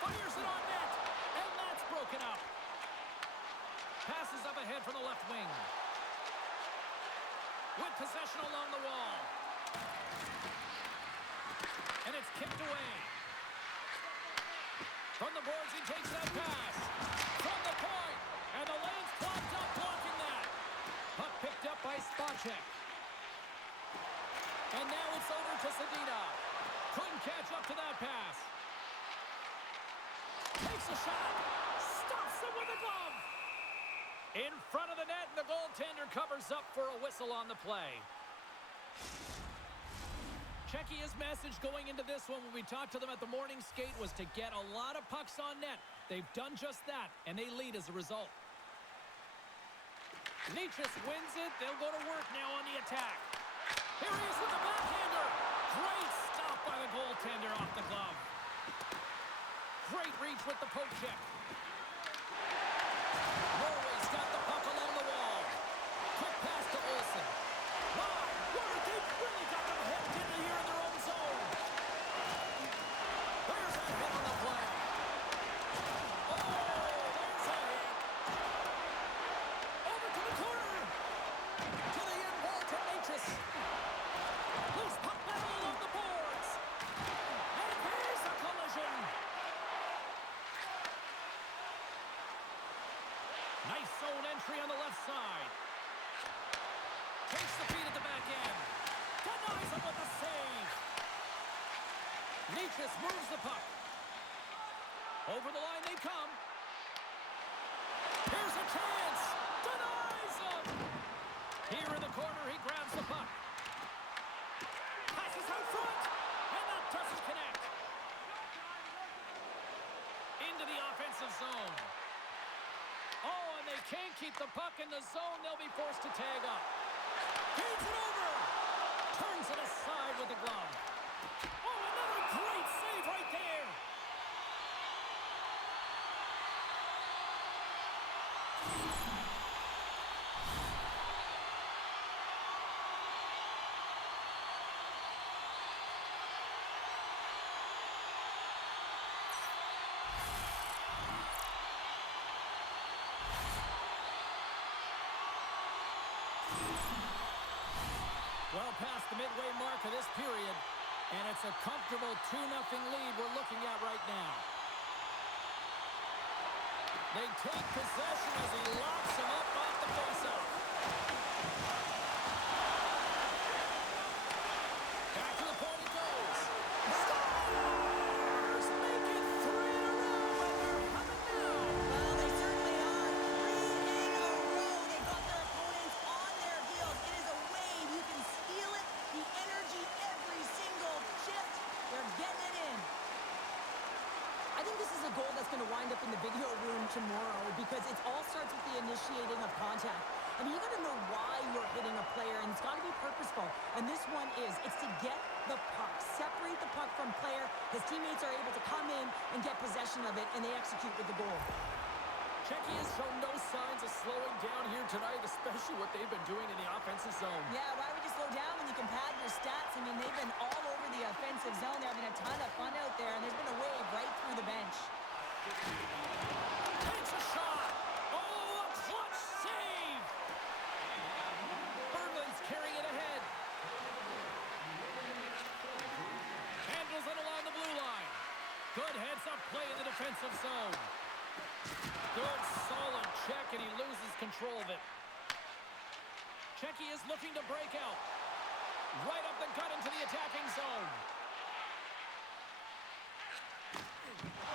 Fires it on net. And that's broken up. Passes up ahead from the left wing. With possession along the wall. And it's kicked away. From the boards, he takes that pass. From the point. And the lane's clogged up, blocking that. Puck picked up by Spacek. And now it's over to Sedina. Couldn't catch up to that pass. Takes a shot. Stops him with a glove. In front of the net, and the goaltender covers up for a whistle on the play. Czechia's message going into this one when we talked to them at the morning skate was to get a lot of pucks on net. They've done just that, and they lead as a result. Nichus wins it. They'll go to work now on the attack. Here he is with the backhander. Great stop by the goaltender off the glove. Great reach with the poke check. Norway's got the puck along the wall. Quick pass to Olsen. Wow, they've really got them hemmed into here in their own zone. There's a hit on the play. Oh, there's a hit. Over to the corner. To the end wall to Nichus. Loose puck battle along the boards. And here's a collision. Nice zone entry on the left side. Takes the feed at the back end. Denies him with the save. Nichus moves the puck. Over the line they come. Here's a chance. Denies him. Here in the corner, he grabs the puck. Passes out front. And that doesn't connect. Into the offensive zone. Oh, and they can't keep the puck in the zone. They'll be forced to tag up. Feeds it over. Turns it aside with the glove. Oh, another great save right there. Well past the midway mark of this period, and it's a comfortable 2-0 lead we're looking at right now. They take possession as he locks him up off the faceoff. Back to the point it goes. Stars make it 3 in a row, and they're coming down. Well, they certainly are. 3 in a row. They got their opponents on their heels. It is a wave. You can feel it. The energy every single shift. They're getting it in. I think this is a goal that's going to wind up in the video room tomorrow because it all starts with the initiating of contact. I mean, you got to know why you're hitting a player, and it's got to be purposeful. And this one is. It's to get the puck, separate the puck from player. His teammates are able to come in and get possession of it, and they execute with the goal. Czechia has shown no signs of slowing down here tonight, especially what they've been doing in the offensive zone. Yeah, why would you slow down when you can pad your stats? I mean, they've been all over the offensive zone. They're having a ton of fun out there, and there's been a wave right through the bench. Good heads-up play in the defensive zone. Good, solid check, and he loses control of it. Czechia is looking to break out. Right up the gut into the attacking zone.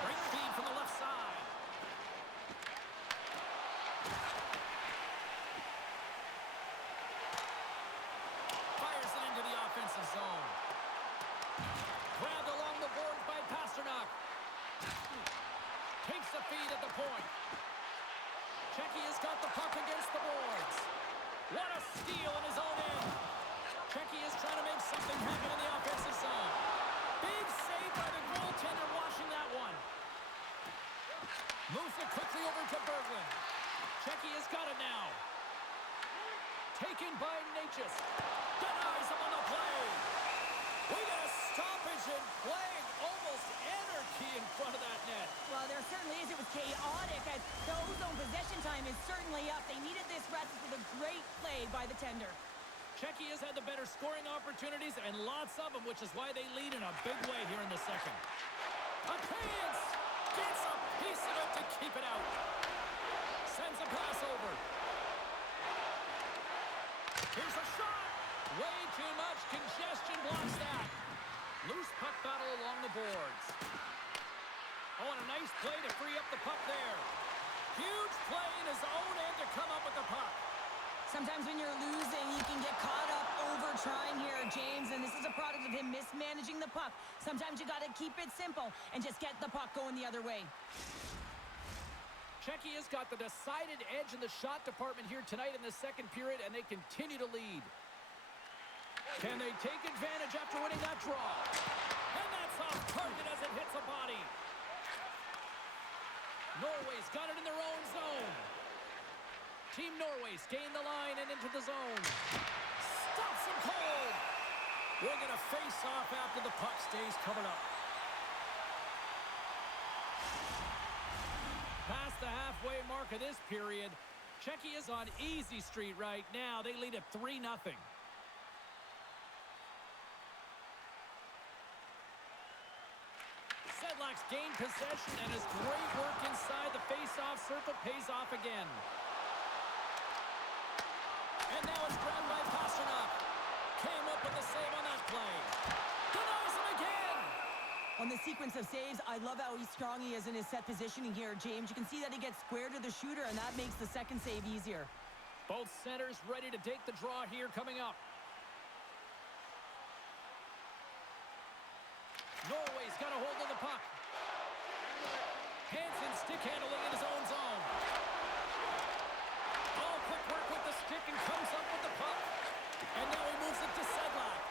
Great feed from the left side. Fires it into the offensive zone. Grabbed along the boards by Pasternak. Takes the feed at the point. Czechia's got the puck against the boards. What a steal in his own end. Czechia is trying to make something happen in the offensive zone. Big save by the goaltender washing that one. Moves it quickly over to Berglund. Czechia's got it now. Taken by Natchez. Denies him on the play. We got a stoppage in play. Almost anarchy in front of that net. Well, there certainly is. It was chaotic. As the ozone possession time is certainly up. They needed this rest with a great play by the tender. Czechia's had the better scoring opportunities and lots of them, which is why they lead in a big way here in the second. A chance! Gets a piece of it to keep it out. Sends a pass over. Here's a shot! Way too much congestion blocks that. Loose puck battle along the boards. Oh, and a nice play to free up the puck there. Huge play in his own end to come up with the puck. Sometimes when you're losing, you can get caught up over trying here, James, and this is a product of him mismanaging the puck. Sometimes you got to keep it simple and just get the puck going the other way. Czechia's got the decided edge in the shot department here tonight in the second period, and they continue to lead. Can they take advantage after winning that draw? And that's off target as it hits a body. Norway's got it in their own zone. Team Norway's gained the line and into the zone. Stops him cold. We're going to face off after the puck stays covered up. Past the halfway mark of this period, Czechia's on easy street right now. They lead at 3-0. Sedlak's gained possession, and his great work inside the face-off circle pays off again. And now it's grabbed by Pasternak. Came up with the save on that play. Denies him again. On the sequence of saves, I love how strong he is in his set positioning here, James. You can see that he gets square to the shooter, and that makes the second save easier. Both centers ready to take the draw here coming up. Norway's got a hold of the puck. Hansen stick handling in his own zone. Oh, quick work with the stick and comes up with the puck. And now he moves it to Sedlak.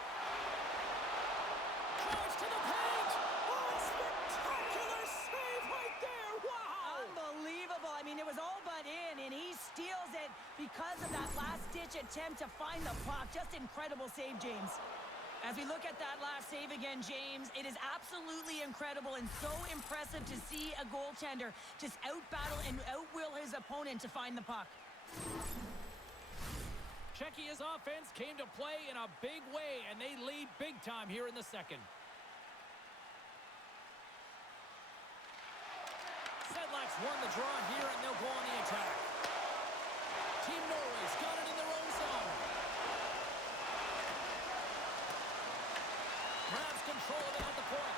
Drives to the paint. Oh, a spectacular save right there. Wow. Unbelievable. I mean, it was all but in, and he steals it because of that last-ditch attempt to find the puck. Just incredible save, James. As we look at that last save again, James, it is absolutely incredible and so impressive to see a goaltender just out-battle and out-will his opponent to find the puck. Czechia's offense came to play in a big way, and they lead big time here in the second. Sedlak's won the draw here, and they'll go on the attack. Team Norway's got it in their own zone. Grabs control of it at the point.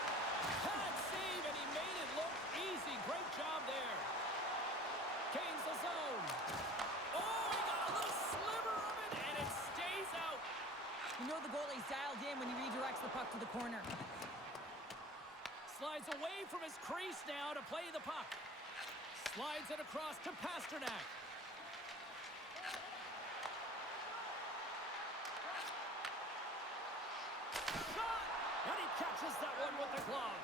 Bad save, and he made it look easy. Great job there. Gains the zone. Oh, he got a little sliver of it, and it stays out. You know the goalie's dialed in when he redirects the puck to the corner. Slides away from his crease now to play the puck. Slides it across to Pasternak. Shot! And he catches that one with the glove.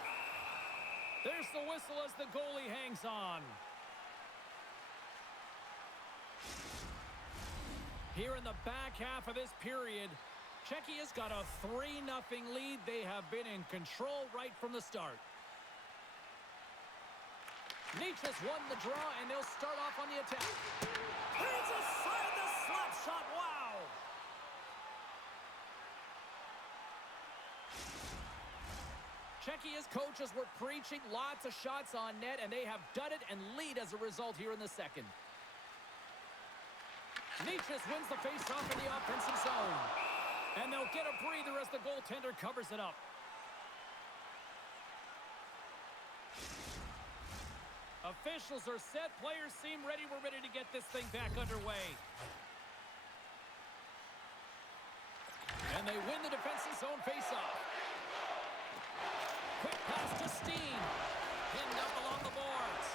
There's the whistle as the goalie hangs on. Here in the back half of this period, Czechia's got a 3-0 lead. They have been in control right from the start. Natchez won the draw, and they'll start off on the attack. He's aside the slap shot. Wow! Czechia's coaches were preaching lots of shots on net, and they have done it and lead as a result here in the second. Nietzsche wins the face-off in the offensive zone. And they'll get a breather as the goaltender covers it up. Officials are set. Players seem ready. We're ready to get this thing back underway. And they win the defensive zone face-off. Quick pass to Steen. Pinned up along the boards.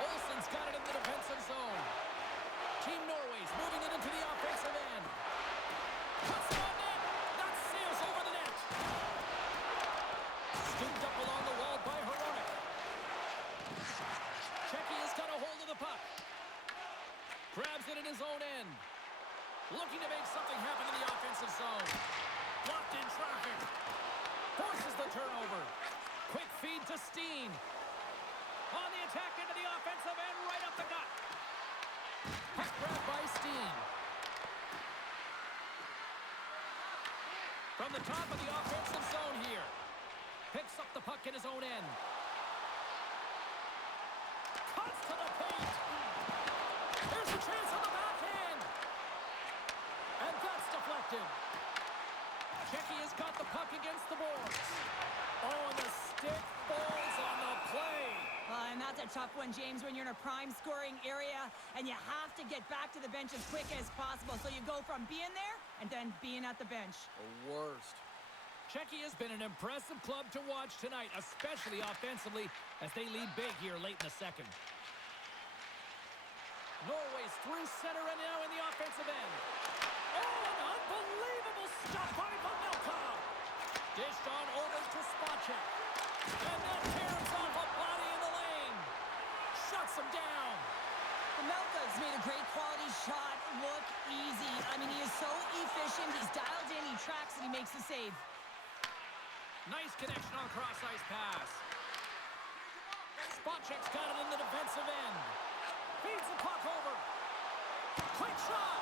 Olsen's got it in the defensive zone. Team Norway's moving it into the offensive end. Puts it on net. That sails over the net. Scooped up along the wall by Hronek. Czechia's got a hold of the puck. Grabs it in his own end. Looking to make something happen in the offensive zone. Blocked in traffic. Forces the turnover. Quick feed to Steen. On the attack into the offensive end, right up the gut. Puck grabbed by Steen. From the top of the offensive zone here. Picks up the puck in his own end. Cuts to the paint. There's a chance on the backhand. And that's deflected. Czechia's got the puck against the boards. Oh, and the stick falls on the play. And that's a tough one, James, when you're in a prime scoring area and you have to get back to the bench as quick as possible. So you go from being there and then being at the bench. The worst. Czechia's been an impressive club to watch tonight, especially offensively, as they lead big here late in the second. Norway's through center and now in the offensive end. Oh, an unbelievable stop by Vanelka. Dished on over to Spacek. And that tears off a body in the lane. Shuts him down. Vanelka's made a great quality shot look easy. I mean, he is so efficient. He's dialed in, he tracks, and he makes the save. Nice connection on cross-ice pass. Spacek's got it in the defensive end. Feeds the puck over. Quick shot.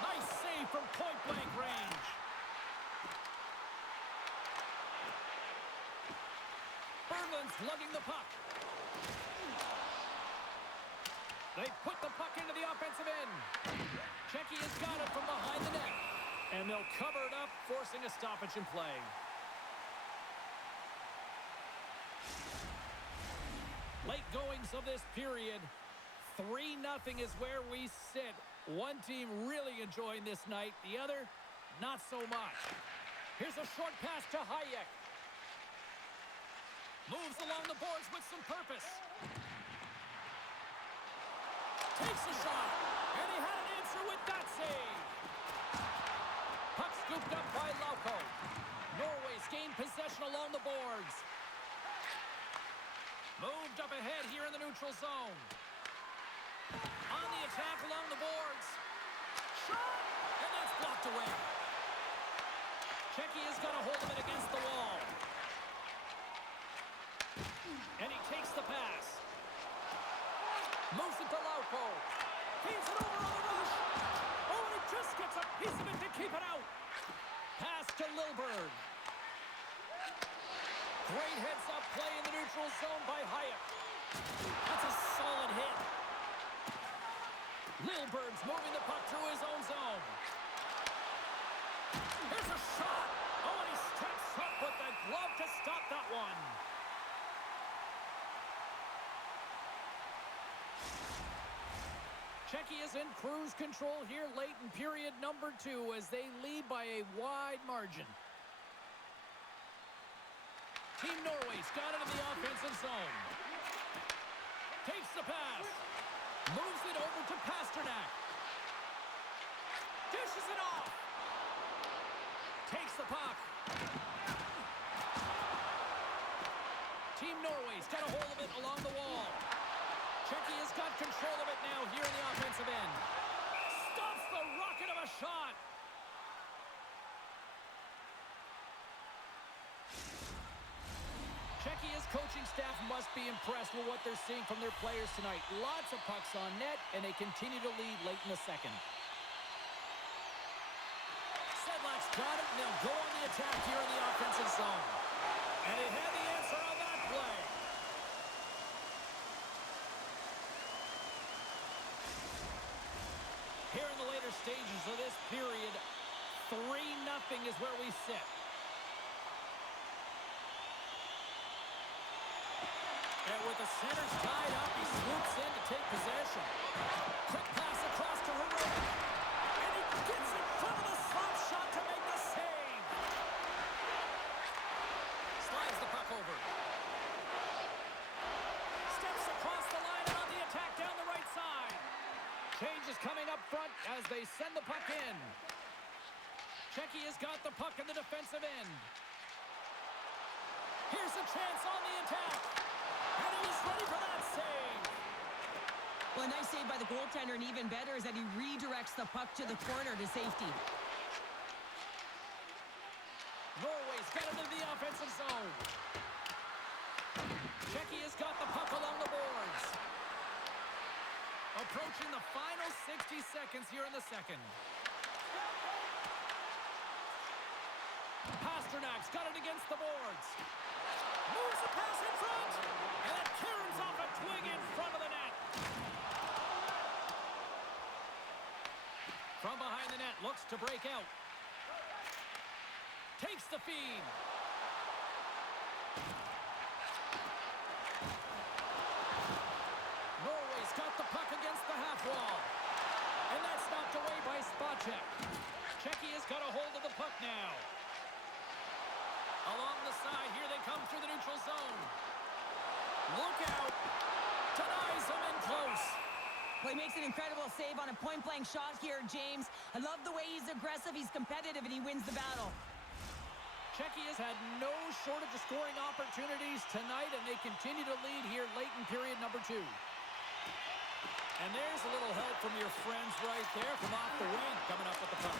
Nice save from point-blank range. Berglund's lugging the puck. They put the puck into the offensive end. Czechia's got it from behind the net. And they'll cover it up, forcing a stoppage in play. Late goings of this period. 3-0 is where we sit. One team really enjoying this night. The other, not so much. Here's a short pass to Hayek. Moves along the boards with some purpose. Takes a shot. And he had an answer with that save. Puck scooped up by Lauko. Norway's gained possession along the boards. Moved up ahead here in the neutral zone. On the attack along the boards. Shot! And that's blocked away. Czechia's got a hold of it against the wall. And he takes the pass. Moves it to Lauko. Feeds it over on the rush. Oh, and he just gets a piece of it to keep it out. Pass to Lilburn. Great heads-up play in the neutral zone by Hayek. That's a solid hit. Lilburn's moving the puck through his own zone. Here's a shot. Oh, and he steps up with the glove to stop that one. Czechia is in cruise control here late in period number 2 as they lead by a wide margin. Team Norway's got it in the offensive zone. Takes the pass. Moves it over to Pasternak. Dishes it off. Takes the puck. Team Norway's got a hold of it along the wall. Czechia's got control of it now here in the offensive end. Stops the rocket of a shot. Czechia's coaching staff must be impressed with what they're seeing from their players tonight. Lots of pucks on net, and they continue to lead late in the second. Sedlak's And they'll go on the attack here in the offensive zone. And it had the answer on that play. Here in the later stages of this period, 3-0 is where we sit. And with the centers tied up, he swoops in to take possession. Quick pass across to Herrera. And he gets in front of the slap shot to make the save. Slides the puck over. Steps across the line and on the attack down the right side. Change is coming up front as they send the puck in. Czechia's got the puck in the defensive end. Here's a chance on the attack. And he is ready for that save. Well, a nice save by the goaltender, and even better is that he redirects the puck to the corner to safety. Norway's got it into the offensive zone. Czechia's got the puck along the boards. Approaching the final 60 seconds here in the second. Pasternak's got it against the boards. Moves the pass in front. And it caroms off a twig in front of the net. From behind the net, looks to break out. Takes the feed. Norway's got the puck against the half wall. And that's knocked away by Spacek. Czechia's got a hold of the puck now. Along the side, here they come through the neutral zone. Look out. Denies him in close. Well, he makes an incredible save on a point-blank shot here, James. I love the way he's aggressive, he's competitive, and he wins the battle. Czechia's had no shortage of scoring opportunities tonight, and they continue to lead here late in period number 2. And there's a little help from your friends right there from off the wing, coming up with the puck.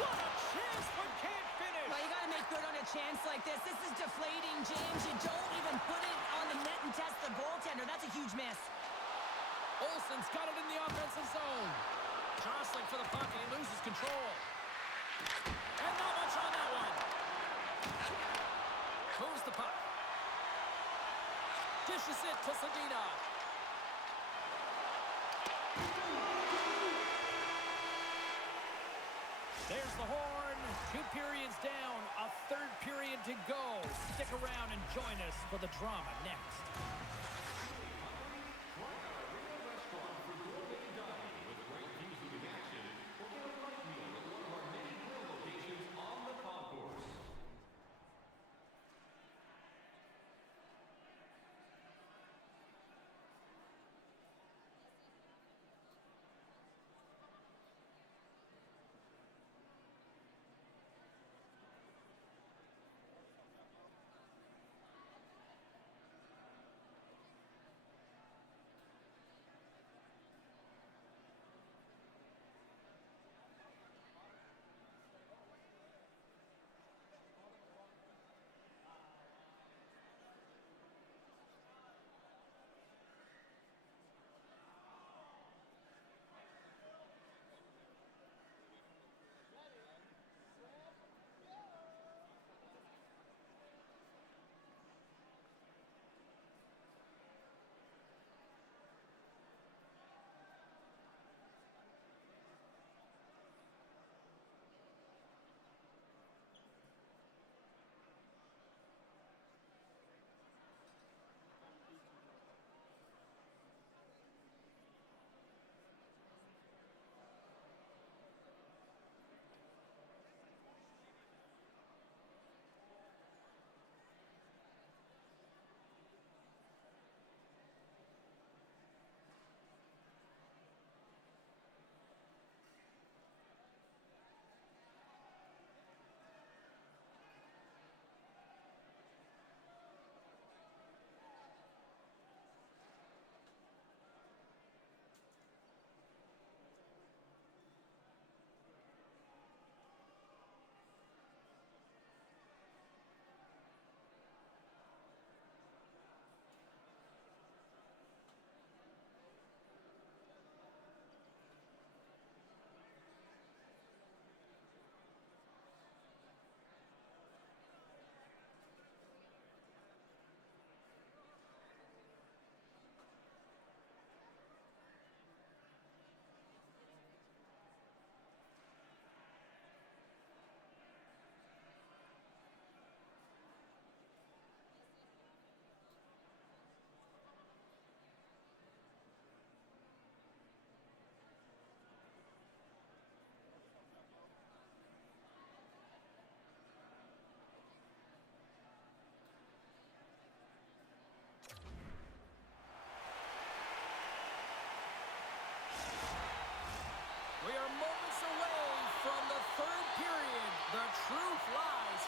What a chance, but can't finish. Well, you got to make good on a chance like this. This is deflating, James. You don't even put it on the net and test the goaltender. That's a huge miss. Olsen's got it in the offensive zone. Jostling for the puck, and he loses control. And not much on that one. Moves the puck. Dishes it to Sedina. There's the horn. 2 periods down. A third period to go. Stick around and join us for the drama next.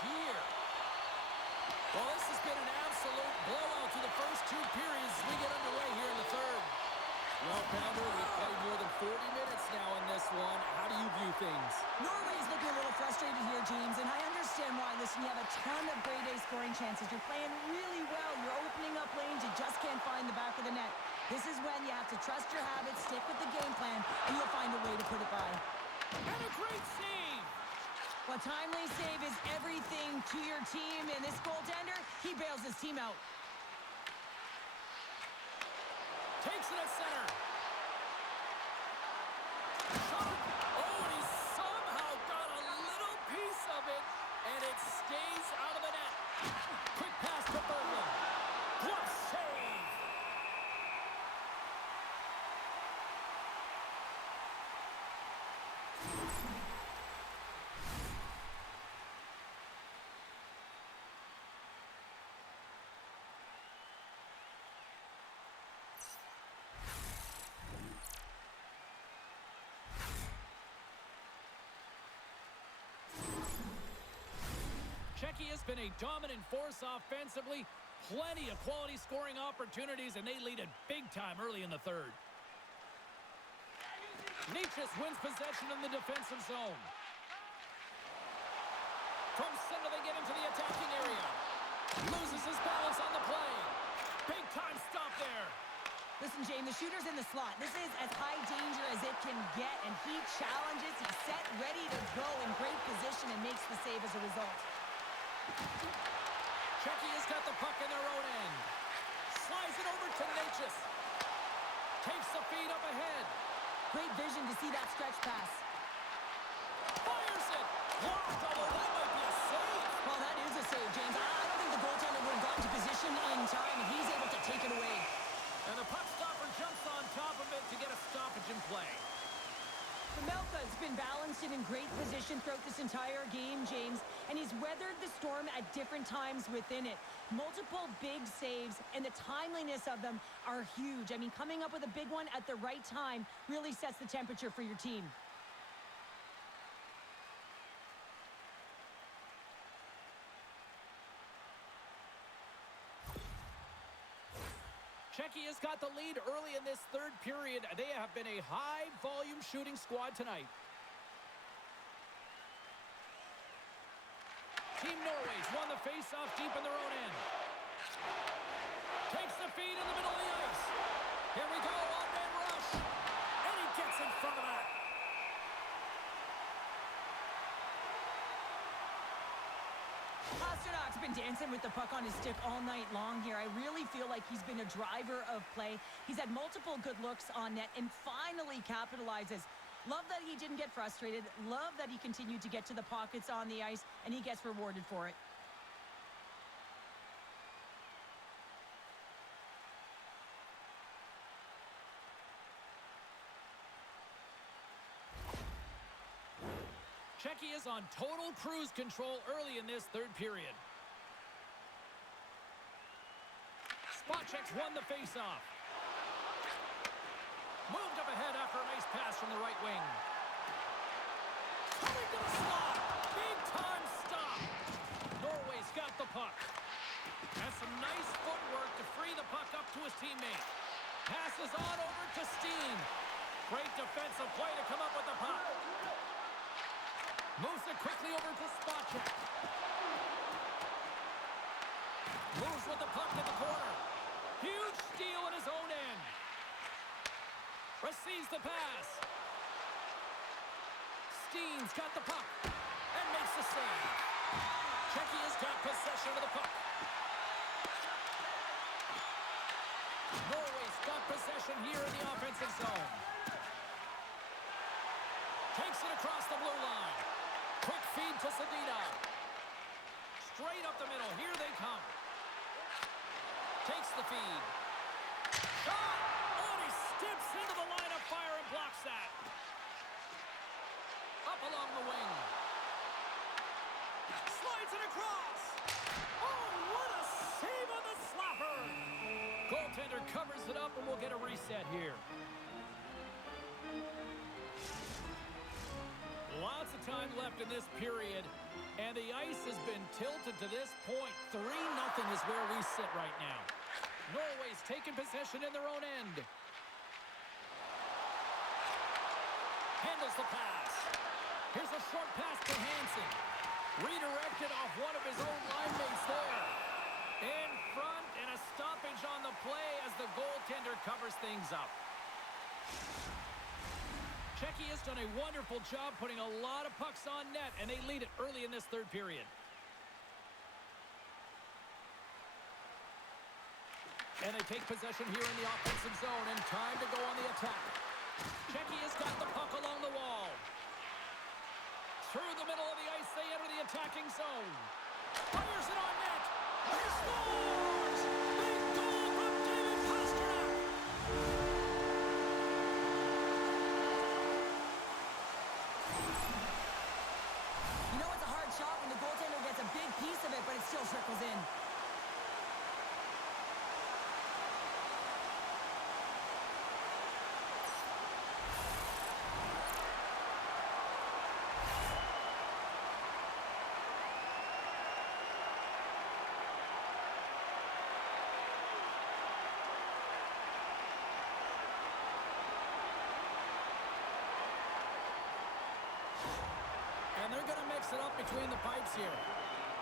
here. Well, this has been an absolute blowout through the first two periods as we get underway here in the third. Well, Pounder, we've played more than 40 minutes now in this one. How do you view things? Norway is looking a little frustrated here, James, and I understand why. Listen, you have a ton of grade A scoring chances. You're playing really well. You're opening up lanes. You just can't find the back of the net. This is when you have to trust your habits, stick with the game plan, and you'll find a way to put it by. And a great save! Well, timely save is everything to your team, and this goaltender, he bails his team out. Takes it at center. Shot. Oh, and he somehow got a little piece of it, and it stays out of the net. Quick pass to Berglund. Glove save. Czechia has been a dominant force offensively. Plenty of quality scoring opportunities, and they lead it big time early in the third. Nietzsche wins possession in the defensive zone. From center, they get into the attacking area. Loses his balance on the play. Big time stop there. Listen, Jane, the shooter's in the slot. This is as high danger as it can get, and he challenges. He's set, ready to go in great position, and makes the save as a result. Czechia's got the puck in their own end. Slides it over to Nietzsche. Takes the feed up ahead. Great vision to see that stretch pass. Fires it. Blocked, although that might be a save. Well, that is a save, James. I don't think the goaltender would have gotten to position in time, and he's able to take it away. And the puck stopper jumps on top of it to get a stoppage in play. Melka's been balanced and in great position throughout this entire game, James, and he's weathered the storm at different times within it. Multiple big saves, and the timeliness of them are huge. I mean, coming up with a big one at the right time really sets the temperature for your team. Czechia's got the lead early in this third period. They have been a high-volume shooting squad tonight. Team Norway's won the face-off deep in their own end. Takes the feed in the middle of the ice. Here we go, on-man rush. And he gets in front of that. Pasternak's been dancing with the puck on his stick all night long here. I really feel like he's been a driver of play. He's had multiple good looks on net and finally capitalizes. Love that he didn't get frustrated. Love that he continued to get to the pockets on the ice, and he gets rewarded for it. Czechia's on total cruise control early in this third period. Spacek's won the faceoff. Moved up ahead after a nice pass from the right wing. Coming to the slot. Big time stop. Norway's got the puck. Has some nice footwork to free the puck up to his teammate. Passes on over to Steen. Great defensive play to come up with the puck. Moves it quickly over to Spacek. Moves with the puck in the corner. Huge steal in his own end. Receives the pass. Steen's got the puck and makes the save. Czechia's got possession of the puck. Norway's got possession here in the offensive zone. Takes it across the blue line. Quick feed to Sedina. Straight up the middle. Here they come. Takes the feed. Shot! Oh, he steps into the line of fire and blocks that. Up along the wing. Slides it across. Oh, what a save on the slapper. Goaltender covers it up, and we'll get a reset here. Lots of time left in this period, and the ice has been But to this point, 3-0 is where we sit right now. Norway's taken possession in their own end. Handles the pass. Here's a short pass to Hansen. Redirected off one of his own line mates there. In front, and a stoppage on the play as the goaltender covers things up. Czechia has done a wonderful job putting a lot of pucks on net, and they lead it early in this third period. And they take possession here in the offensive zone, and time to go on the attack. Czechia's got the puck along the wall. Through the middle of the ice, they enter the attacking zone. Fires it on net. He scores! Big goal from David Pastrnak! You know it's a hard shot when the goaltender gets a big piece of it, but it still trickles in. And they're going to mix it up between the pipes here.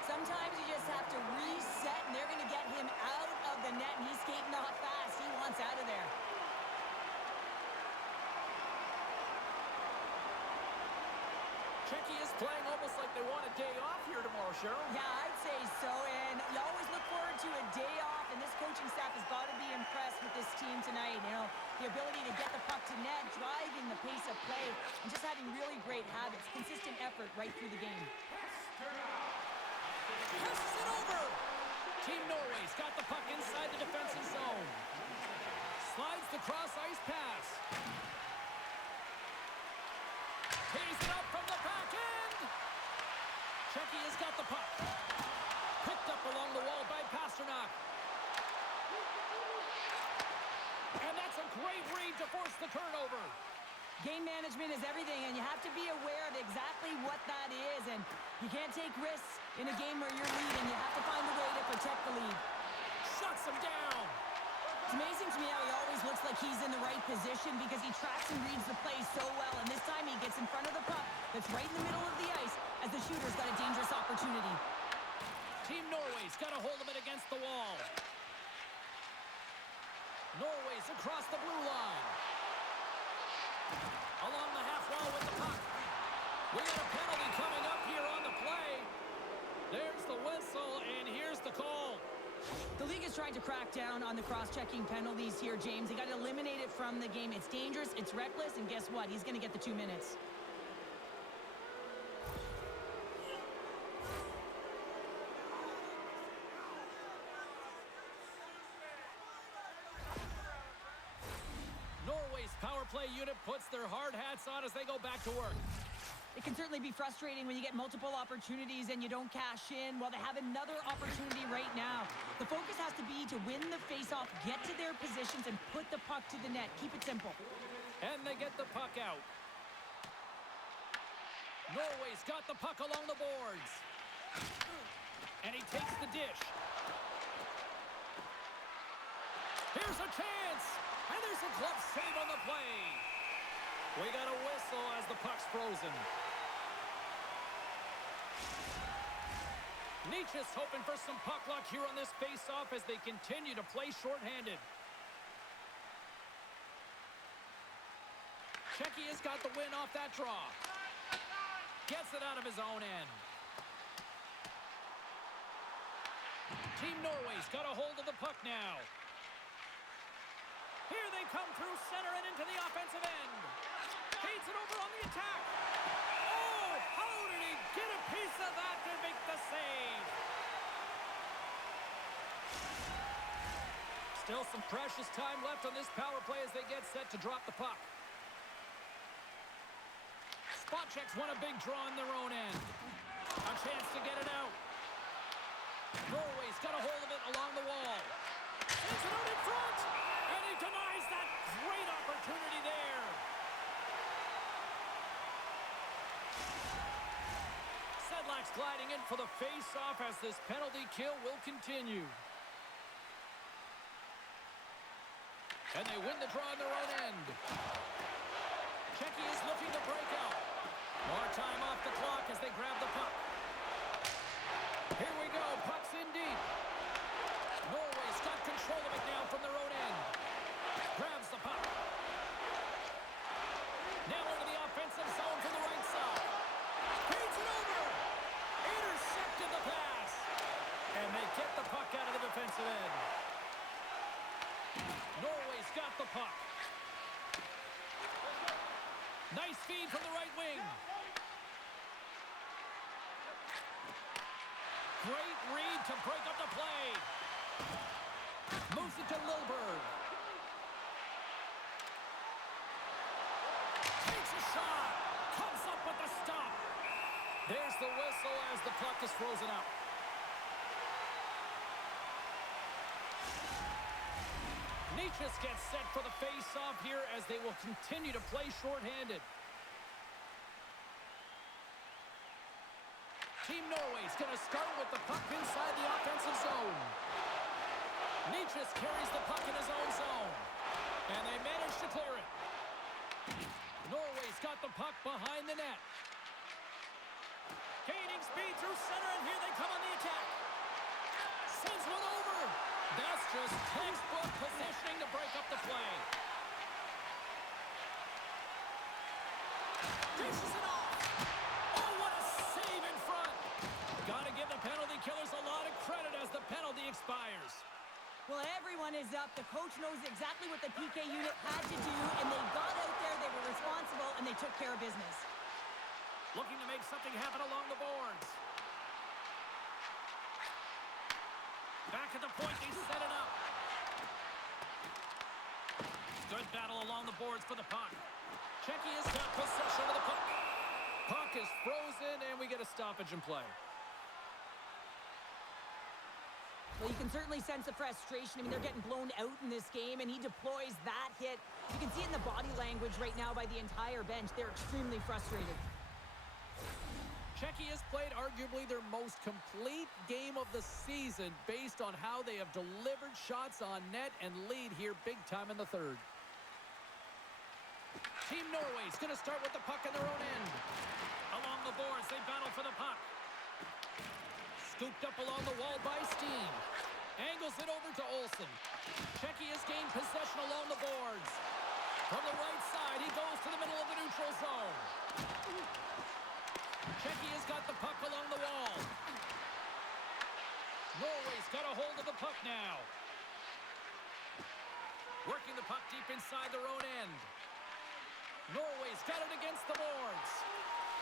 Sometimes you just have to reset, and they're going to get him out of the net, and he's skating off fast. He wants out of there. Czechia is playing almost like they want a day off here tomorrow, Cheryl. Yeah, I'd say so, and you always look forward to a day off, and this coaching staff has got to be impressed with this team tonight. You know, the ability to get the puck to net, driving the pace of play, and just having really great habits, consistent effort right through the game. Passes it over. Team Norway's got the puck inside the defensive zone. Slides the cross-ice pass. Tees it up from the back end. Czechia's got the puck. Picked up along the wall by Pastrnak. And that's a great read to force the turnover. Game management is everything, and you have to be aware of exactly what that is, and you can't take risks in a game where you're leading. You have to find a way to protect the lead. Shuts him down. It's amazing to me how he always looks like he's in the right position because he tracks and reads the play so well, and this time he gets in front of the puck that's right in the middle of the ice as the shooter's got a dangerous opportunity. Team Norway's got a hold of it against the wall. Norway's across the blue line. Along the half wall with the puck. We got a penalty coming up here on the play. There's the whistle, and here's the call. The league is trying to crack down on the cross-checking penalties here, James. They got to eliminate it from the game. It's dangerous, it's reckless, and guess what? He's going to get the 2 minutes. Norway's power play unit puts their hard hats on as they go back to work. It can certainly be frustrating when you get multiple opportunities and you don't cash in. Well, they have another opportunity right now. The focus has to be to win the faceoff, get to their positions, and put the puck to the net. Keep it simple. And they get the puck out. Norway's got the puck along the boards. And he takes the dish. Here's a chance. And there's a glove save on the play. We got a whistle as the puck's frozen. Nietzsche's hoping for some puck luck here on this face-off as they continue to play shorthanded. Czechia's got the win off that draw. Gets it out of his own end. Team Norway's got a hold of the puck now. Here they come through center and into the offensive end. Feeds it over on the attack. Oh, how did he get a piece of that to make the save? Still some precious time left on this power play as they get set to drop the puck. Spot checks won a big draw in their own end. A chance to get it out. Norway's got a hold of it along the wall. Sends it out in front. And he denies that great opportunity there. Sedlak's gliding in for the face-off as this penalty kill will continue. And they win the draw on their own end. Czechia is looking to break out. More time off the clock as they grab the puck. Here we go. Puck's in deep. Norway's got control of it now from their own end. Grabs the puck. Now into the offensive zone from the right side. Feeds it over. Intercepted the pass. And they get the puck out of the defensive end. Norway's got the puck. Nice feed from the right wing. Great read to break up the play. Moves it to Lilberg. Takes a shot. Comes up with the stop. There's the whistle as the puck is frozen out. Nietzsche gets set for the face-off here as they will continue to play shorthanded. Team Norway's going to start with the puck inside the offensive zone. Nietzsche carries the puck in his own zone. And they manage to clear it. Norway's got the puck behind the net. Gaining speed through center, and here they come on the attack. Sends one over. That's just textbook positioning to break up the play. Dishes it off. Oh, what a save in front. Got to give the penalty killers a lot of credit as the penalty expires. Well, everyone is up. The coach knows exactly what the PK unit had to do, and they got out there, they were responsible, and they took care of business. Looking to make something happen along the boards. Back at the point, they set it up. Good battle along the boards for the puck. Czechia's got possession of the puck. Puck is frozen, and we get a stoppage in play. Well, you can certainly sense the frustration. I mean, they're getting blown out in this game, and he deploys that hit. You can see it in the body language right now by the entire bench. They're extremely frustrated. Czechia's played arguably their most complete game of the season based on how they have delivered shots on net and lead here big time in the third. Team Norway's going to start with the puck in their own end. Along the boards, they battle for the puck. Scooped up along the wall by Steen. Angles it over to Olsen. Czechia's gained possession along the boards. From the right side, he goes to the middle of the neutral zone. Czechia's got the puck along the wall. Norway's got a hold of the puck now. Working the puck deep inside their own end. Norway's got it against the boards.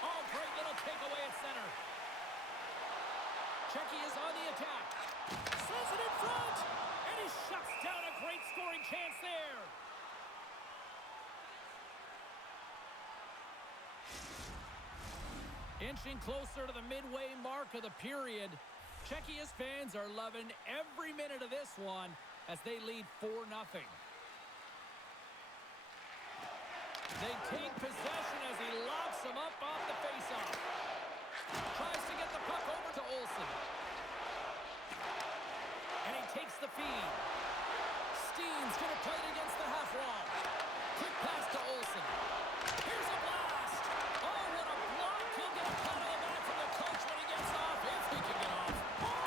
Oh, great little takeaway at center. Czechia's on the attack. Sends it in front. And he shuts down a great scoring chance there. Inching closer to the midway mark of the period. Czechia's fans are loving every minute of this one as they lead 4-0. They take possession as he locks them up off the faceoff. Tries to get the puck over to Olsen. And he takes the feed. Steen's going to play it against the half wall. Quick pass to Olsen. Here's a blast. Oh, what a block. He'll get a pat on the back from the coach when he gets off, if he can get off. Oh,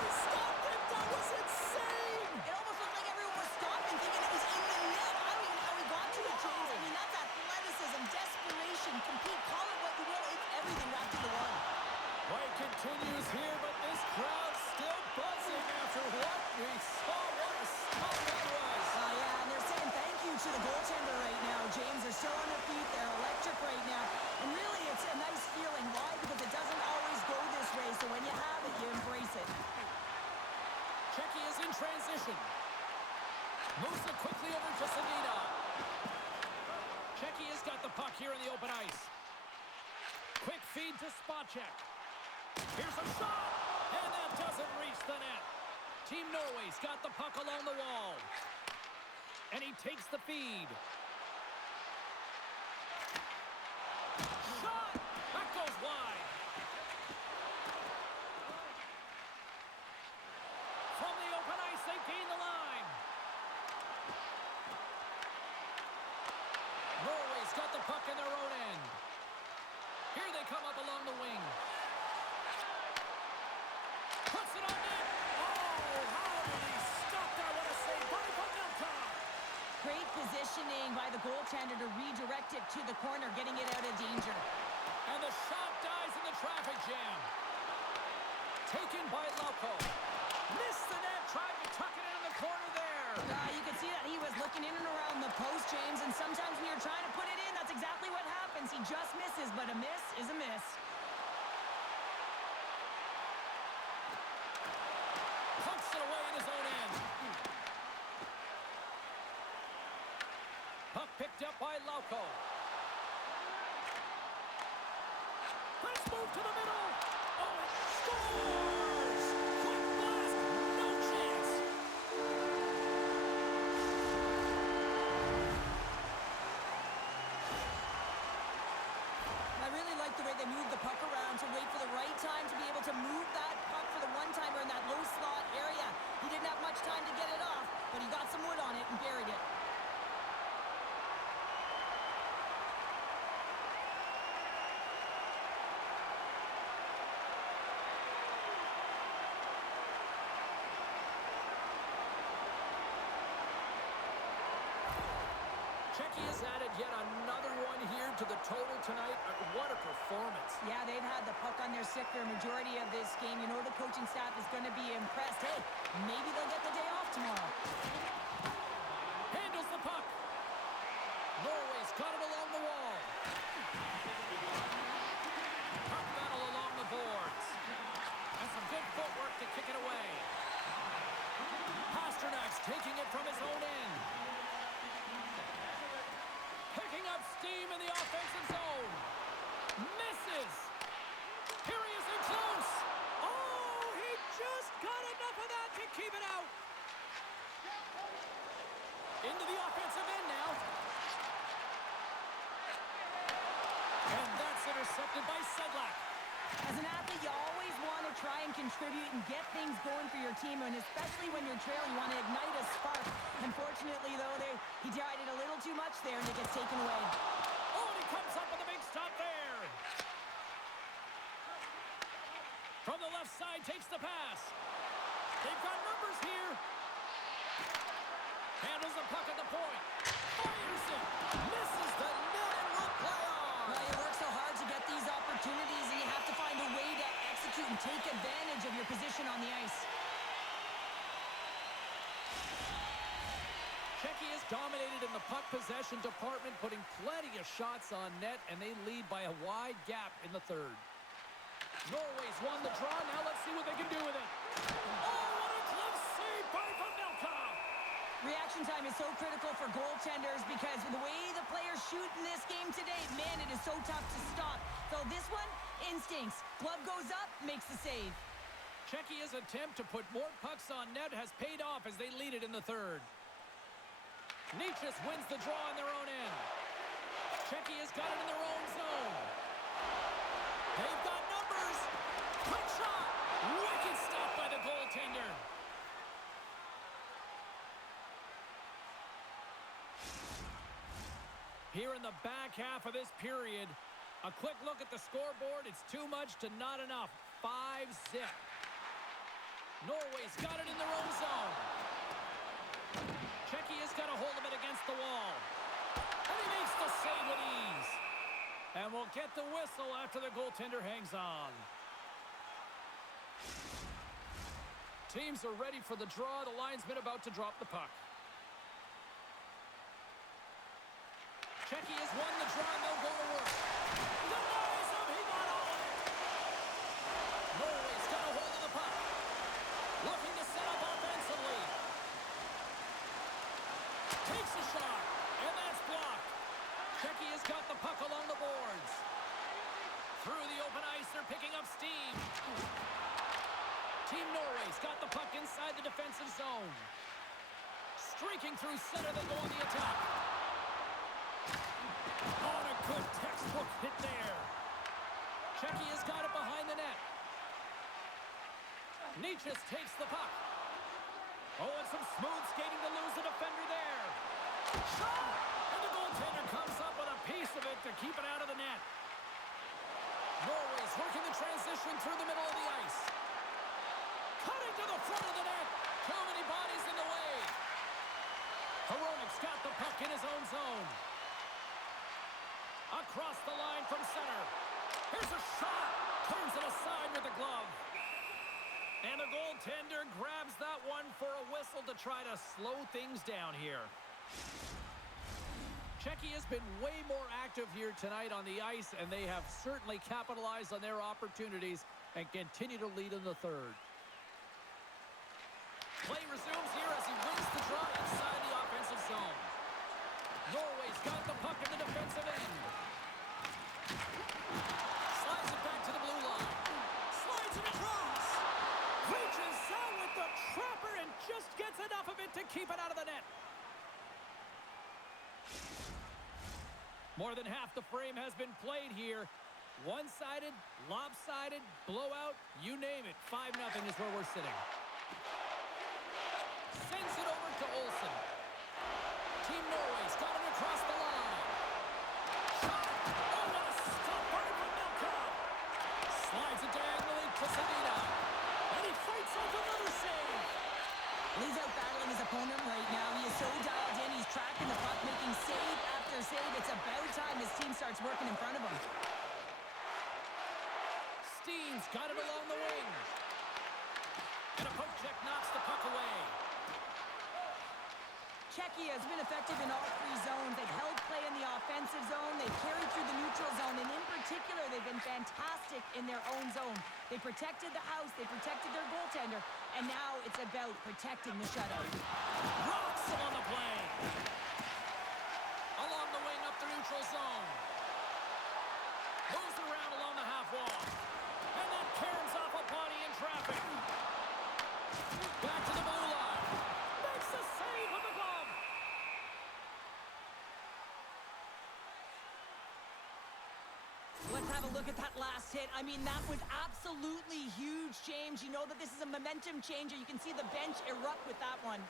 he stopped it. That was insane. It almost looked like everyone was stopping, thinking it was in the net. I don't even know how he got to it, James. I mean, that's athleticism, desperation, compete, call it what you will. It's everything wrapped into one. Play continues here, but this crowd's still buzzing after what we saw. What a stop that was. Yeah, and they're saying thank you to the goaltender right now, James. They're still on their feet. They're electric right now. And really, it's a nice feeling. Why? Because it doesn't always go this way. So when you have it, you embrace it. Czechia's in transition. Moves it quickly over to Sedina. Czechia's got the puck here in the open ice. Quick feed to Spacek. Here's a shot, and that doesn't reach the net. Team Norway's got the puck along the wall. And he takes the feed. Shot! That goes wide. goaltender to redirect it to the corner, getting it out of danger. And the shot dies in the traffic jam. Taken by Lauko. Missed the net, tried to tuck it in the corner there. You can see that he was looking in and around the post, James, and sometimes when you're trying to put it in, that's exactly what happens. He just misses, but a miss is a miss. Punks it away in his own end. Puck picked up by Lauko. Let's move to the middle. Oh, scores! Quick blast, no chance. I really like the way they moved the puck around to wait for the right time to be able to move that puck for the one-timer in that low slot area. He didn't have much time to get it off, but he got some wood on it and buried it. Czechia's added yet another one here to the total tonight. What a performance. Yeah, they've had the puck on their stick for a majority of this game. You know the coaching staff is going to be impressed. Hey, maybe they'll get the day off tomorrow. Handles the puck. Norway's got it along the wall. Puck battle along the boards. And some good footwork to kick it away. Pasternak's taking it from his own end. Picking up steam in the offensive zone. Misses. Here he is in close. Oh, he just got enough of that to keep it out. Into the offensive end now. And that's intercepted by Sedlak. As an athlete, you always want to try and contribute and get things going for your team, and especially when you're trailing, you want to ignite a spark. Unfortunately, though, he tried it a little too much there, and it gets taken away. Oh, and he comes up with a big stop there. From the left side, takes the pass. They've got numbers here. Handles the puck at the point. Fires it. Misses the net and will play on. Well, you work so hard to get these opportunities, and you have to find a way to execute and take advantage of your position on the ice. Czechia is dominated in the puck possession department, putting plenty of shots on net, and they lead by a wide gap in the third. Norway's won the draw. Now let's see what they can do with it. Oh, what a close save by Pavelka! Reaction time is so critical for goaltenders because the way the players shoot in this game today, man, it is so tough to stop. So this one, instincts. Glove goes up, makes the save. Czechia's attempt to put more pucks on net has paid off as they lead it in the third. Nietzsche wins the draw on their own end. Czechia's got it in their own zone. They've got numbers. Quick shot. Wicked stop by the goaltender. Here in the back half of this period, a quick look at the scoreboard. It's too much to not enough. 5-0. Norway's got it in their own zone. Czechia's got a hold of it against the wall. And he makes the save with ease. And we'll get the whistle after the goaltender hangs on. Teams are ready for the draw. The linesman about to drop the puck. Czechia's won the draw, and they'll go to work. Denies him, he got all of it. Norway's got a hold of the puck. Looking to set up offensively. Takes a shot, and that's blocked. Czechia's got the puck along the boards. Through the open ice, they're picking up steam. Team Norway's got the puck inside the defensive zone. Streaking through center, they go on the attack. Oh, and a good textbook hit there. Czechia's got it behind the net. Nietzsche takes the puck. Oh, and some smooth skating to lose the defender there. Shot! And the goaltender comes up with a piece of it to keep it out of the net. Norway's working the transition through the middle of the ice. Cutting to the front of the net. Too many bodies in the way. Hronik's got the puck in his own zone. across the line from center. Here's a shot. Turns it aside with the glove. And the goaltender grabs that one for a whistle to try to slow things down here. Czechia has been way more active here tonight on the ice, and they have certainly capitalized on their opportunities and continue to lead in the third. Play resumes here as he wins the draw inside the offensive zone. Norway's got the puck in the defensive end. Slides it back to the blue line. Slides it across. Reaches out with the trapper and just gets enough of it to keep it out of the net. More than half the frame has been played here. One-sided, lopsided, blowout, you name it. 5-0 is where we're sitting. Sends it over to Olsen. Team Norway's got it across the line. Shot. Oh, what a stop by from Milkov. Slides it diagonally to Sedina. And he fights off another save. He's out battling his opponent right now. He is so dialed in. He's tracking the puck, making save after save. It's about time his team starts working in front of him. Steen's got it along the wing. And a poke check knocks the puck away. Czechia has been effective in all three zones. They've held play in the offensive zone. They've carried through the neutral zone. And in particular, they've been fantastic in their own zone. They protected the house. They protected their goaltender. And now it's about protecting the shutout. Rocks him on the play. Along the wing up the neutral zone. Moves around along the half wall. And that caroms off a body in traffic. Back to the blue line. Makes the save with the glove. Let's have a look at that last hit. I mean, that was absolutely huge, James. You know that this is a momentum changer. You can see the bench erupt with that one.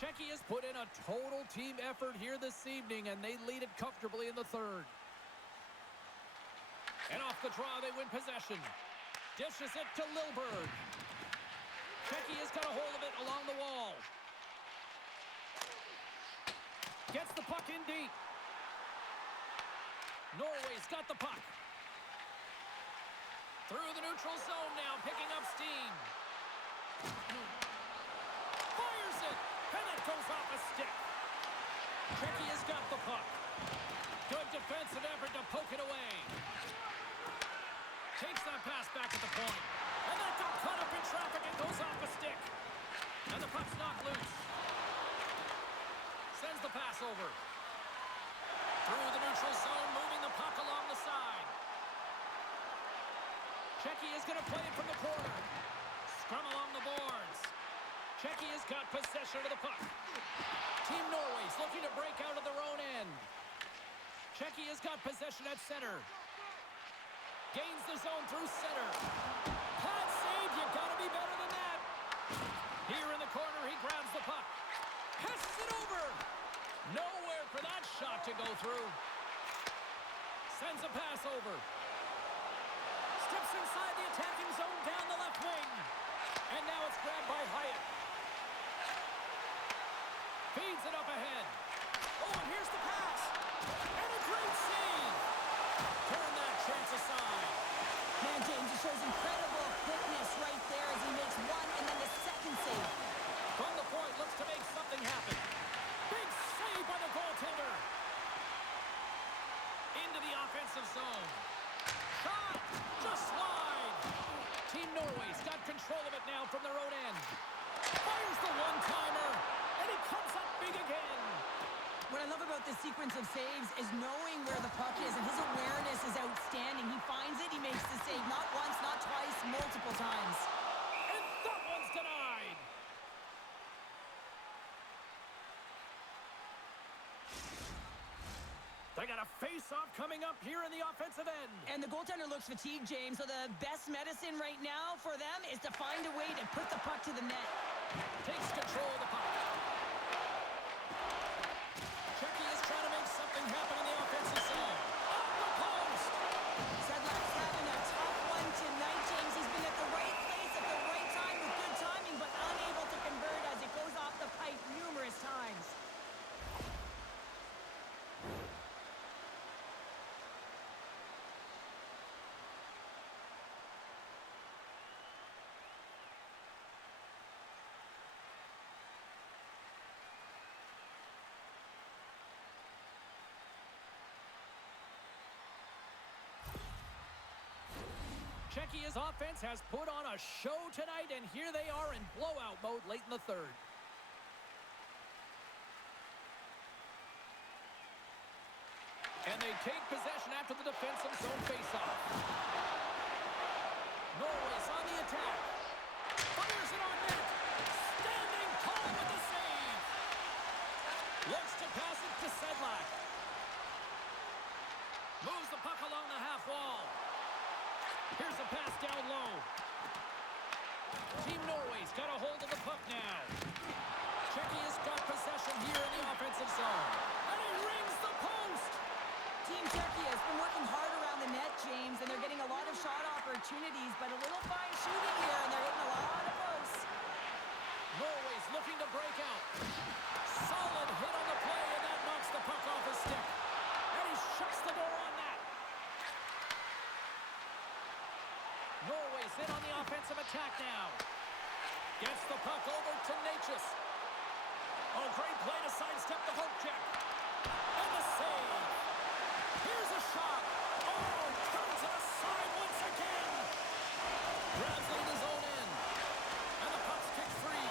Czechia has put in a total team effort here this evening, and they lead it comfortably in the third. And off the draw, they win possession. Dishes it to Lilberg. Czechia's got a hold of it along the wall. Gets the puck in deep. Norway's got the puck. Through the neutral zone now, picking up steam. Fires it, and it goes off a stick. Czechia's got the puck. Good defensive effort to poke it away. Takes that pass back at the point. And that got caught up in traffic and goes off a stick. And the puck's knocked loose. Sends the pass over. Through the neutral zone, moving the puck along the side. Czechia's going to play it from the corner. Scrum along the boards. Czechia's got possession of the puck. Team Norway's looking to break out of their own end. Czechia's got possession at center. Gains the zone through center. Pad save, you gotta be better than that. Here in the corner, he grabs the puck. Passes it over. Nowhere for that shot to go through. Sends a pass over. Steps inside the attacking zone down the left wing. And now it's grabbed by Hyatt. Feeds it up ahead. Oh, and here's the pass. And a great save. Turn that chance aside. Man, James, it shows incredible quickness right there as he makes one and then the second save. From the point, looks to make something happen. Big save by the goaltender. Into the offensive zone. Shot! Just wide. Team Norway's got control of it now from their own end. Fires the one-timer. And he comes up big again. What I love about this sequence of saves is knowing where the puck is, and his awareness is outstanding. He finds it, he makes the save not once, not twice, multiple times. And that one's denied. They got a face-off coming up here in the offensive end. And the goaltender looks fatigued, James, so the best medicine right now for them is to find a way to put the puck to the net. Takes control of the puck. Czechia's trying to make something happen in the offensive zone. Off the post! Sedlak's having a tough one tonight, James. He's Czechia's offense has put on a show tonight, and here they are in blowout mode late in the third. And they take possession after the defensive zone faceoff. Norway's on the attack. Fires it on net. Standing tall with the save. Looks to pass it to Sedlak. Moves the puck along the half wall. Here's a pass down low. Team Norway's got a hold of the puck now. Czechia's got possession here in the offensive zone. And he rings the post. Team Czechia has been working hard around the net, James, and they're getting a lot of shot opportunities, but a little fine shooting here, and they're hitting a lot of posts. Norway's looking to break out. Solid hit on the play, and that knocks the puck off his stick. And he shuts the door on that. Norway's in on the offensive attack now. Gets the puck over to Natchez. Oh, great play to sidestep the hook check. And the save. Here's a shot. Oh, turns it aside once again. Grabs it in his own end. And the puck's kicked free.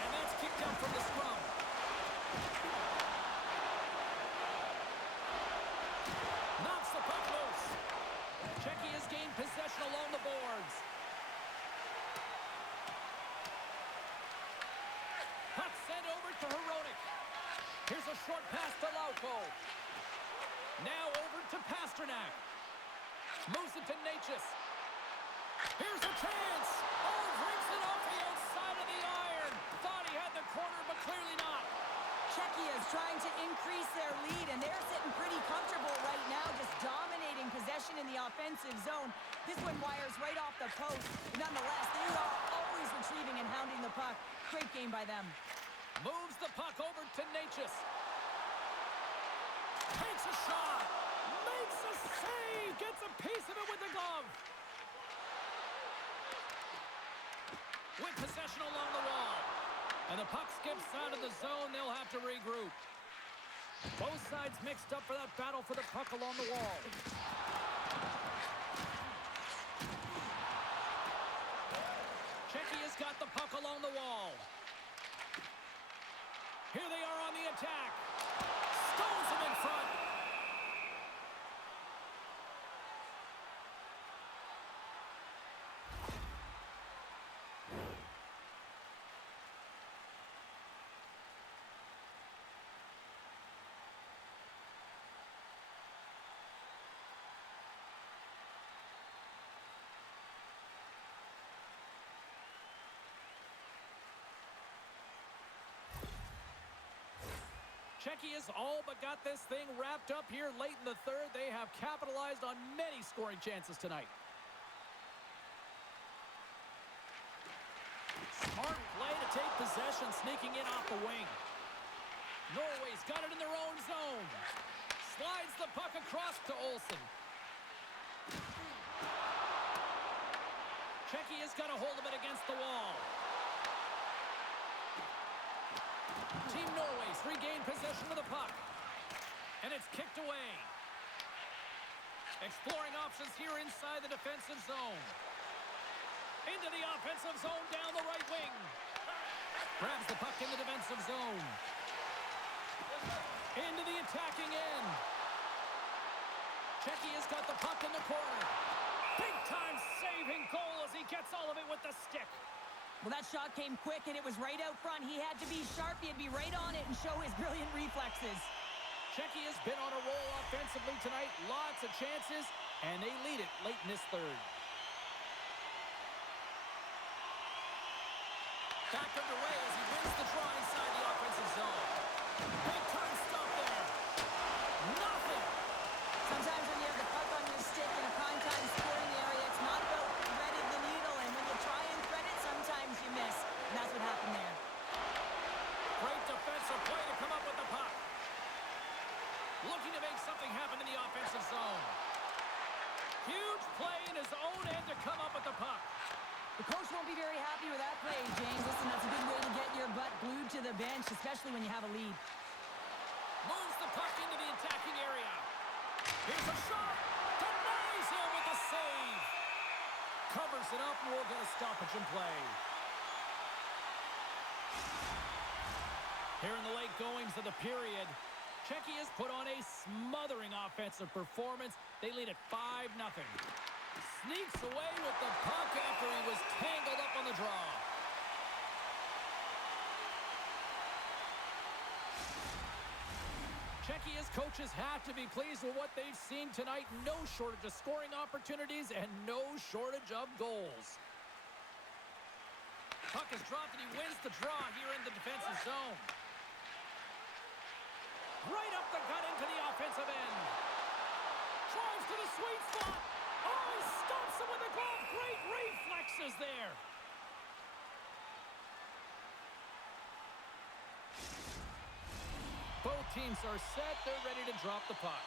And that's kicked out from the scrum. Knocks the puck loose. Czechia's gained possession along the boards. Puck sent over to Hronek. Here's a short pass to Lauko. Now over to Pasternak. Moves it to Natchez. Here's a chance. Oh, brings it off the outside of the iron. Thought he had the corner, but clearly not. Czechia is trying to increase their lead, and they're sitting pretty comfortable right now, just dominating possession in the offensive zone. This one wires right off the post. Nonetheless, they are always retrieving and hounding the puck. Great game by them. Moves the puck over to Natchez. Takes a shot. Makes a save. Gets a piece of it with the glove. With possession along the wall. And the puck skips out of the zone. They'll have to regroup. Both sides mixed up for that battle for the puck along the wall. Czechia's got the puck along the wall. Here they are on the attack. Stones him in front. Czechia's all but got this thing wrapped up here late in the third. They have capitalized on many scoring chances tonight. Smart play to take possession, sneaking in off the wing. Norway's got it in their own zone. Slides the puck across to Olsen. Czechia's got a hold of it against the wall. Team Norway's regained possession of the puck. And it's kicked away. Exploring options here inside the defensive zone. Into the offensive zone down the right wing. Grabs the puck in the defensive zone. Into the attacking end. Czechia's got the puck in the corner. Big time saving goal as he gets all of it with the stick. Well, that shot came quick, and it was right out front. He had to be sharp. He had to be right on it and show his brilliant reflexes. Czechia's been on a roll offensively tonight. Lots of chances, and they lead it late in this third. Back underway as he wins the draw inside the offensive zone. Big time stop there. Nothing. Sometimes when you have the puck on your stick in a prime-time scoring area, it's not about threading the needle, and when you try and thread it, sometimes you miss. And that's what happened there. Great defensive play to come up with the puck. Looking to make something happen in the offensive zone. Huge play in his own end to come up with the puck. The coach won't be very happy with that play, James. Listen, that's a good way to get your butt glued to the bench, especially when you have a lead. Moves the puck into the attacking area. Here's a shot. Denies him with the save. Covers it up, and we'll get a stoppage in play. Here in the late goings of the period, Czechia has put on a smothering offensive performance. They lead at 5-0. Sneaks away with the puck after he was tangled up on the draw. Czechia's coaches have to be pleased with what they've seen tonight. No shortage of scoring opportunities and no shortage of goals. Puck is dropped and he wins the draw here in the defensive zone. Right up the gut into the offensive end. Drives to the sweet spot. Oh, he stops him with a glove. Great reflexes there. Both teams are set. They're ready to drop the puck.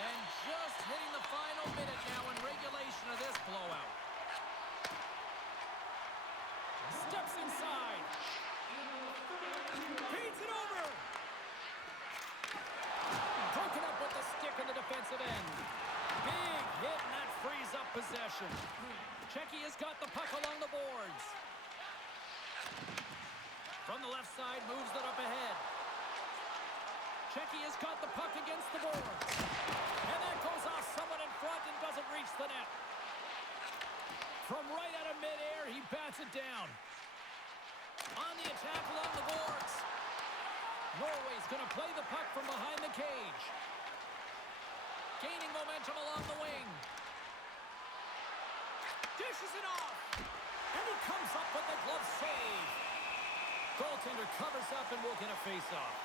And just hitting the final minute now in regulation of this blowout. Steps inside. Feeds it over. Broken up with the stick in the defensive end. Big hit, and that frees up possession. Czechia's got the puck along the boards. From the left side, moves it up ahead. Czechia's got the puck against the boards. And that goes off someone in front and doesn't reach the net. From right out of midair, he bats it down. On the attack along the boards. Norway's going to play the puck from behind the cage. Gaining momentum along the wing. Dishes it off. And he comes up with the glove save. Goaltender covers up and will get a face-off.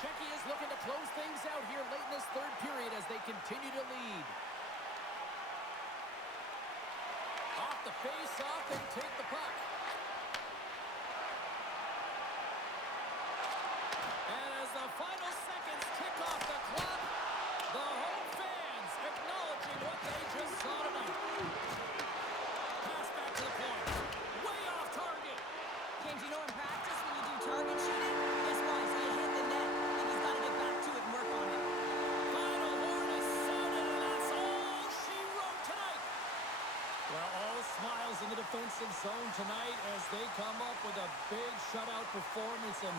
Czechia is looking to close things out here late in this third period as they continue to lead. Off the face-off, they take the puck. And as the final seconds tick off the clock, the home fans acknowledging what they just saw tonight. Pass back to the point. Way off target. James, you know in practice when you do target shooting, guess what? So you hit the net, and he's got to get back to it and work on it. Final horn is sounded, and that's all she wrote tonight. Well, all smiles in the defensive zone tonight as they come up with a big shutout performance. And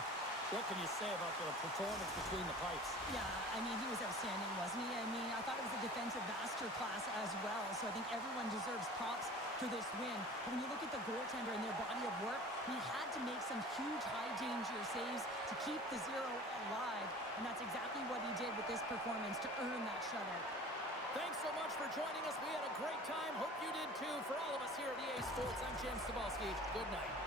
what can you say about the performance between the pipes? Yeah, I mean, he was outstanding, wasn't he? I mean, I thought it was a defensive masterclass as well, so I think everyone deserves props for this win. But when you look at the goaltender and their body of work, he had to make some huge high-danger saves to keep the zero alive, and that's exactly what he did with this performance to earn that shutout. Thanks so much for joining us. We had a great time. Hope you did too. For all of us here at EA Sports, I'm James Cebulski. Good night.